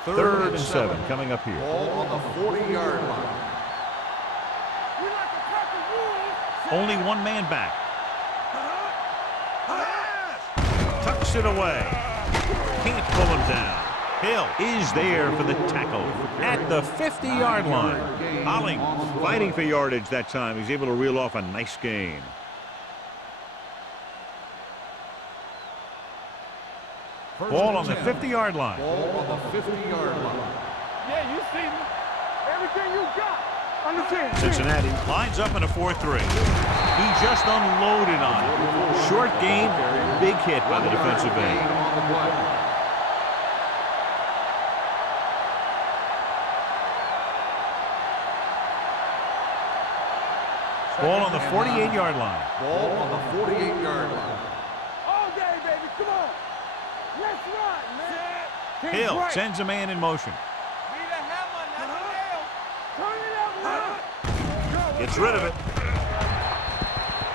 Third and 7 coming up here. Ball on the 40-yard line. We like to cut the rules. Only one man back. Tucks it away. Can't pull him down. Hill is there for the tackle at the 50-yard line. Holling fighting for yardage that time. He's able to reel off a nice gain. Ball on the 50-yard line. Ball on the 50-yard line. Yeah, you see me. Everything you got. Understand? Cincinnati lines up in a 4-3. He just unloaded on it. Short gain, big hit by the defensive end. On the play. Ball on the 48-yard line. Ball on the 48-yard line. All day, baby. Come on. Let's run, man. Team's Hill right. sends a man in motion. Need a hammer, not a nail. Turn it up, man. Gets rid of it.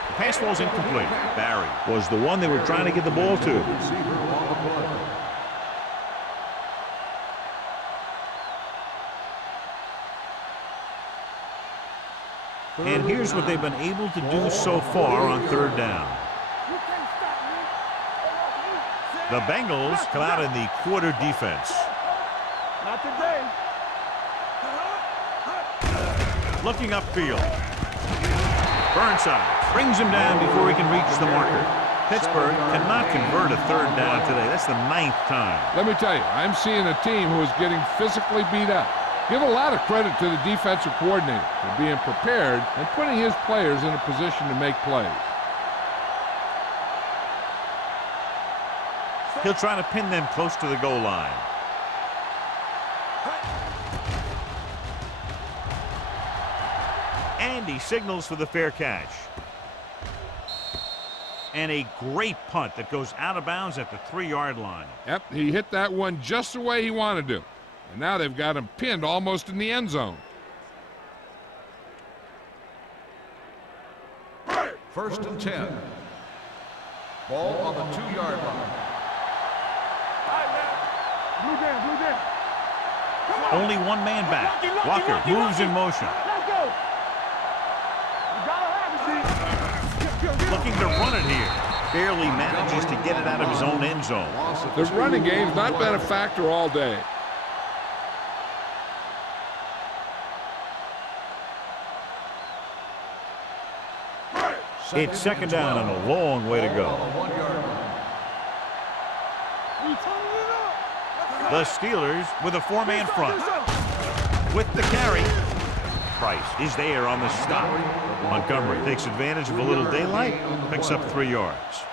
The pass falls incomplete. Barry was the one they were trying to get the ball to. Receiver on the play. And here's what they've been able to do so far on third down. You can't stop me. The Bengals come out in the quarter defense. Not today. Looking upfield. Burnside brings him down before he can reach the marker. Pittsburgh cannot convert a third down today. That's the 9th time. Let me tell you, I'm seeing a team who is getting physically beat up. Give a lot of credit to the defensive coordinator for being prepared and putting his players in a position to make plays. He'll try to pin them close to the goal line. And he signals for the fair catch. And a great punt that goes out of bounds at the 3-yard line. Yep, he hit that one just the way he wanted to. And now they've got him pinned almost in the end zone. First and 10. Ball on the 2-yard line. Blue down, blue down. Only one man back. Walker moves in motion. Let's go. You gotta have it, see. Looking to run it here. Barely manages to get it out of his own end zone. The running game's not been a factor all day. It's second down and a long way to go. On the 1-yard line. We turning it up. The Steelers with a 4-man front. With the carry. Price is there on the stop. Montgomery takes advantage of a little daylight, picks up 3 yards.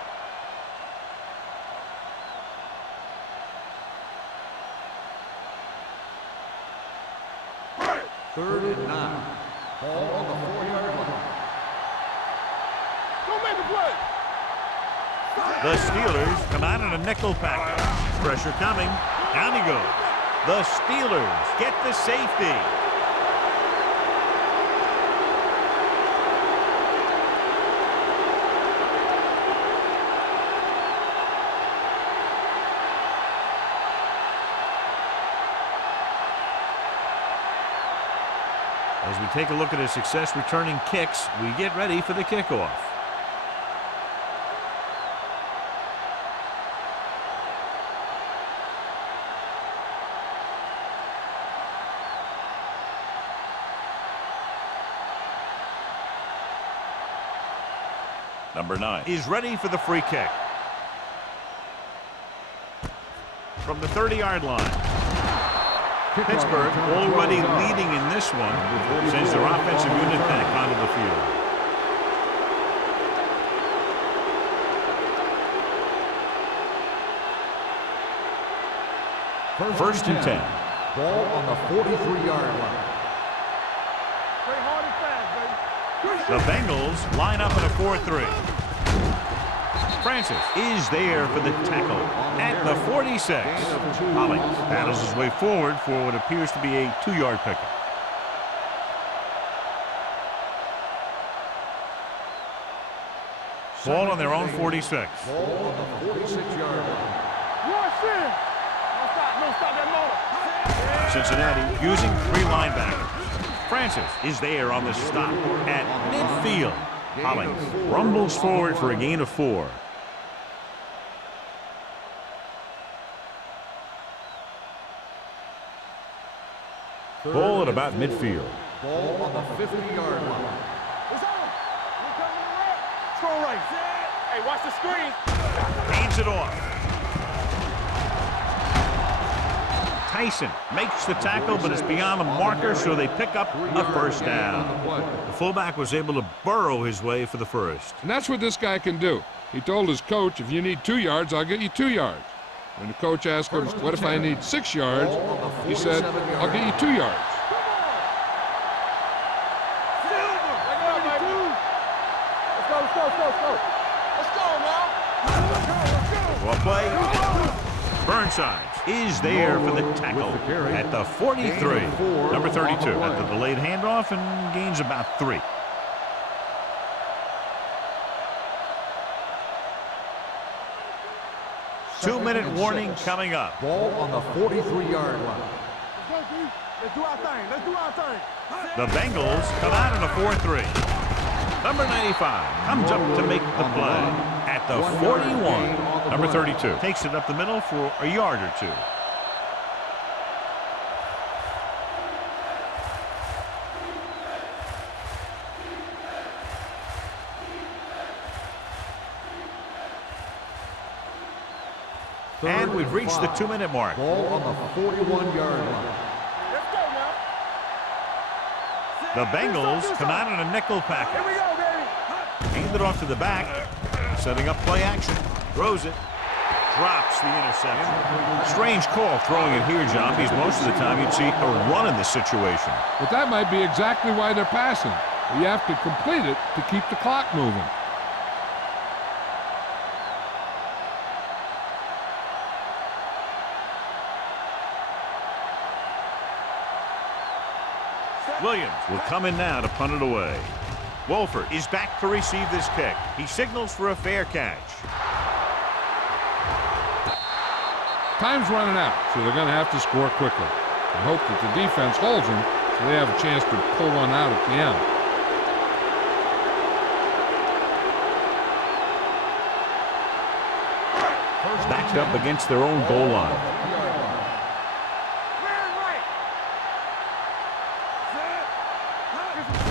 Third and 9. Ball on the 4-yard line. Don't make a play. The Steelers come out in a nickel package. Pressure coming. Down he goes. The Steelers get the safety. As we take a look at his success returning kicks, we get ready for the kickoff. Number 9 is ready for the free kick. From the 30-yard line. Pittsburgh already leading in this one, sends their offensive unit back onto the field. First and 10. Ball on the 43-yard line. Play hard and fast, baby. The Bengals line up in a 4-3. Francis is there for the tackle at the 46. Hollings battles his way forward for what appears to be a 2-yard pickup. Ball on their own 46. Ball on the 46-yard line. Rush in. Don't stop that motor. Cincinnati using 3 linebackers. Francis is there on the stop at midfield. Hollings rumbles forward for a gain of 4. Ball at about midfield. Ball on the 50-yard line. It's on. We're coming to right. Throw right. Hey, watch the screen. Hands it off. Tyson makes the tackle, but it's beyond the marker, so they pick up a first down. The fullback was able to burrow his way for the first. And that's what this guy can do. He told his coach, if you need 2 yards, I'll get you 2 yards. When the coach asked him, what if I need 6 yards? He said, I'll get you 2 yards. Well play. Burnside is there for the tackle at the 43. Number 32 at the delayed handoff and gains about 3. Two-minute warning coming up. Ball on the 43-yard line. Let's do our thing. Let's do our thing. The Bengals come out in a 4-3. Number 95 comes up to make the play at the 41. Number 32 takes it up the middle for a yard or 2. And we've reached the 2-minute mark. Ball on the 41-yard line. Let's go now. The Bengals come out in a nickel Here we package. go, baby. Hand it off to the back. Setting up play action. Throws it. Drops the interception. Strange call throwing it here, John, because most of the time you'd see a run in this situation. But that might be exactly why they're passing. You have to complete it to keep the clock moving. Williams will come in now to punt it away. Wolford is back to receive this kick. He signals for a fair catch. Time's running out, so they're going to have to score quickly. And hope that the defense holds them so they have a chance to pull one out at the end. Backed up against their own goal line.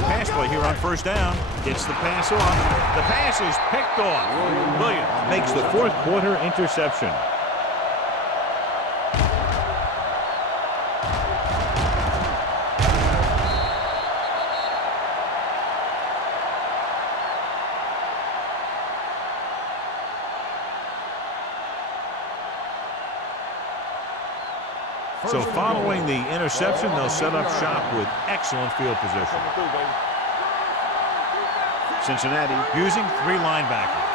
Pass play here on first down. Gets the pass off. The pass is picked off. Williams makes the fourth quarter interception. So following the interception, they'll set up shop with excellent field position. Cincinnati using 3 linebackers.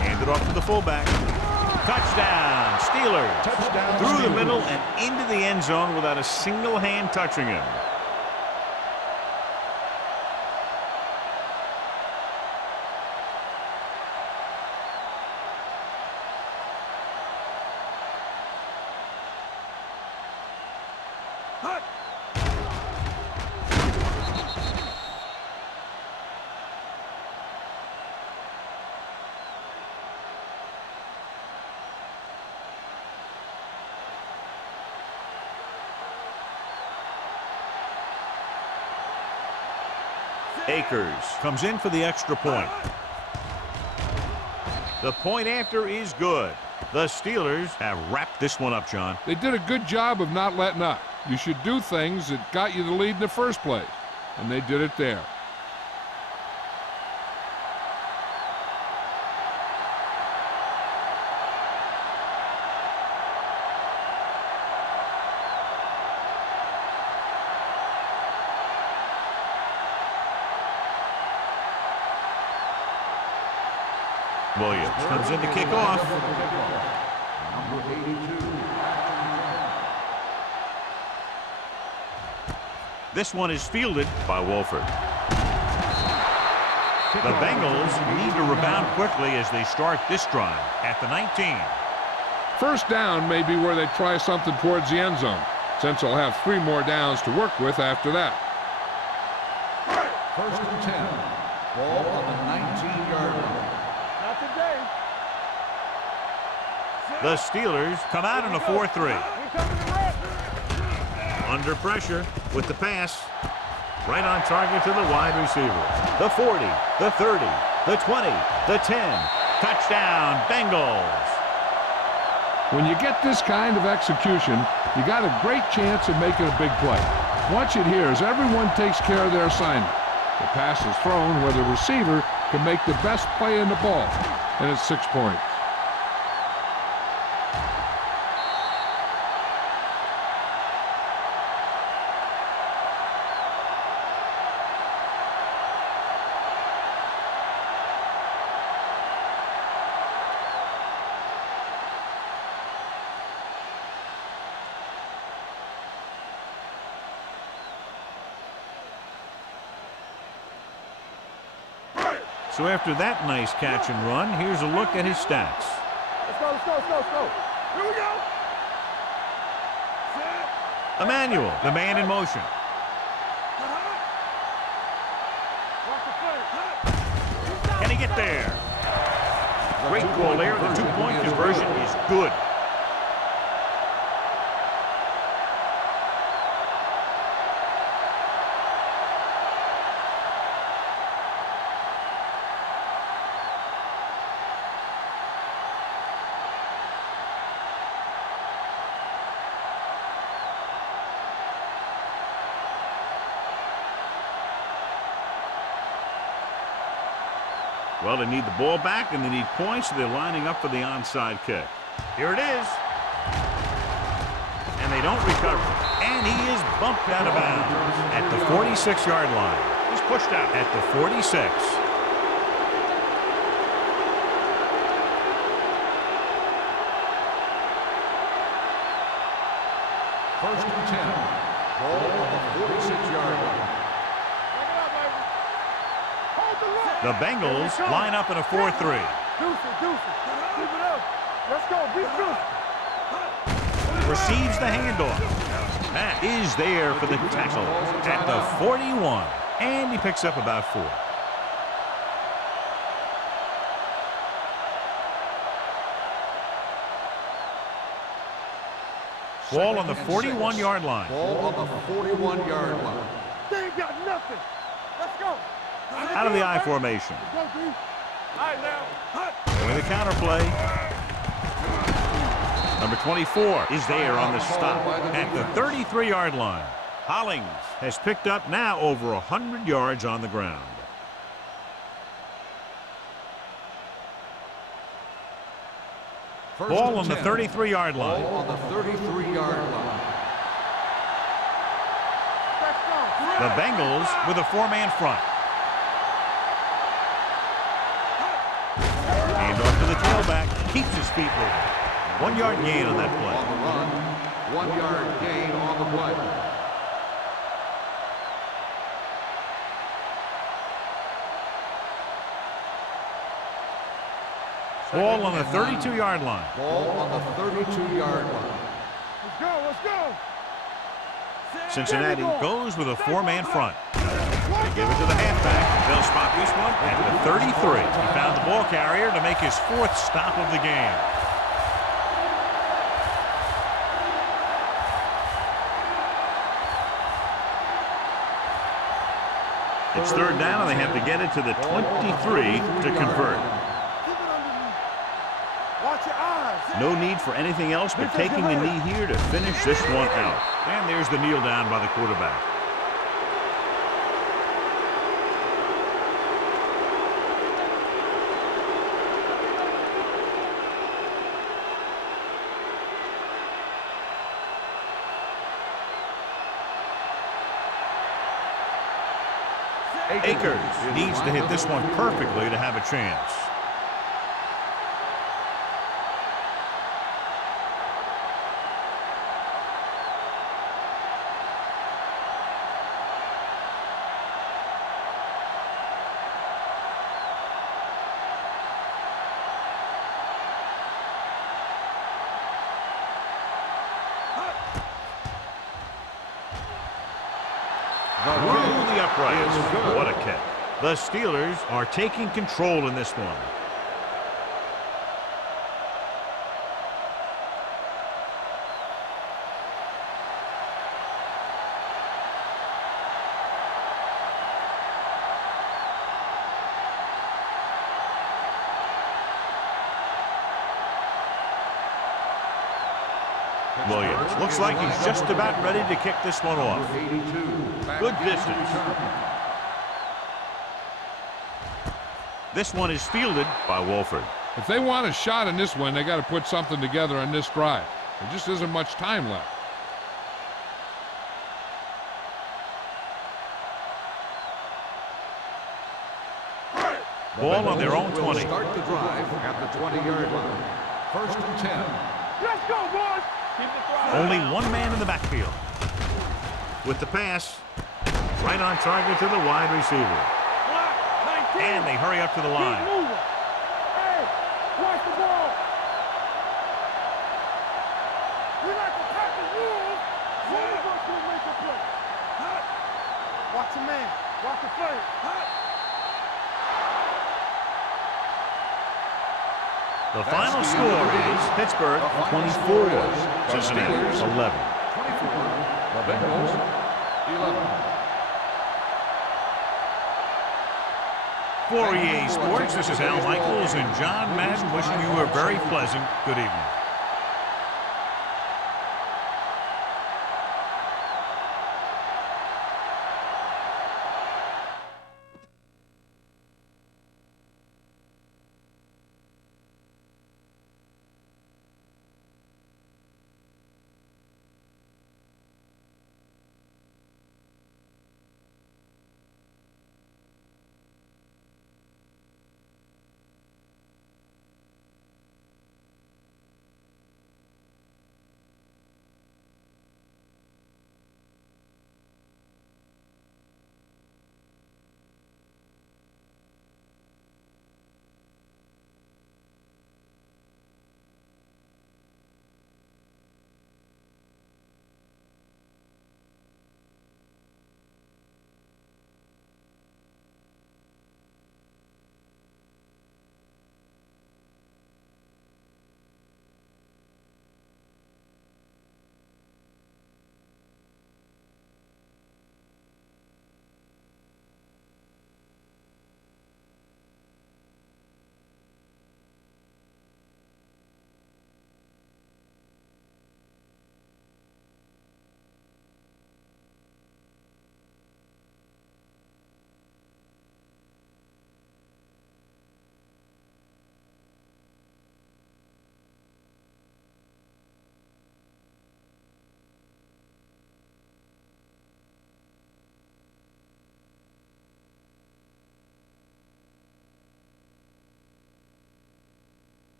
Hand it off to the fullback. Touchdown, Steelers. Touchdown, Through the Steelers. middle and into the end zone without a single hand touching him. Akers comes in for the extra point. The point after is good. The Steelers have wrapped this one up, John. They did a good job of not letting up. You should do things that got you the lead in the first place, and they did it there. Williams comes in to kick off. Number 82. This one is fielded by Wolford. The Bengals need to rebound quickly as they start this drive at the 19. First down may be where they try something towards the end zone, since they'll have 3 more downs to work with after that. First and 10. Ball on the 19-yard line. Not today. The Steelers come out in a 4-3. We coming to rest. Under pressure with the pass. Right on target to the wide receiver. The 40, the 30, the 20, the 10. Touchdown, Bengals. When you get this kind of execution, you got a great chance of making a big play. Watch it here as everyone takes care of their assignment. The pass is thrown where the receiver can make the best play in the ball, and it's 6 points. So after that nice catch and run, here's a look at his stats. Let's go, let's go, let's go, let's go. Here we go. Emmanuel, the man in motion. Watch the play. Can he get there? Great goal there. The two-point conversion is good. Well, they need the ball back, and they need points, so they're lining up for the onside kick. Here it is. And they don't recover. And he is bumped out of bounds at the 46-yard line. He's pushed out at the 46. First and 10. Ball on the 46-yard line. The Bengals line up in a 4-3. Deuce it, deuce it. Keep it up. Let's go, beat deuce. Receives the handoff. Matt is there for the tackle at the 41. And he picks up about 4. Ball on the 41-yard line. Ball on the 41-yard line. They ain't got nothing. Let's go. Out of the I formation. Let's go, D. All right, now. With a counter play. Number 24 is there on the stop at the 33-yard line. Hollings has picked up now over 100 yards on the ground. Ball on the 33-yard line. Ball on the 33-yard line. The Bengals with a 4-man front. Hand off to the tailback. Keeps his feet moving. 1-yard gain on that play. On the run, 1-yard gain on the play. Ball on the 32-yard line. Ball on the 32-yard line. Let's go, let's go. Cincinnati goes with a 4-man front. They give it to the halfback. They'll spot this one at the 33. He found the ball carrier to make his 4th stop of the game. It's third down, and they have to get it to the 23 to convert. Watch your eyes. No need for anything else but taking a knee here to finish this one out. And there's the kneel down by the quarterback. Akers needs to hit this one perfectly to have a chance. Through the uprights. What a kick. The Steelers are taking control in this one. Williams looks like he's just about ready to kick this one off. Good distance. This one is fielded by Wolford. If they want a shot in this one, they got to put something together on this drive. There just isn't much time left. Ball on their own 20. Start the drive at the 20-yard line. First and 10. Let's go, boys. Keep the throw. Only one man in the backfield. With the pass, right on target to the wide receiver. Block. 19. And they hurry up to the Keep line. moving. Hey, watch the ball. We like to pack the rules. One of us will make a play. Watch the man. Watch the play. The final score is Pittsburgh 24, Cincinnati 11. 24. The Bengals 11. For EA Sports, this is Al Michaels and John Madden wishing you a very pleasant good evening.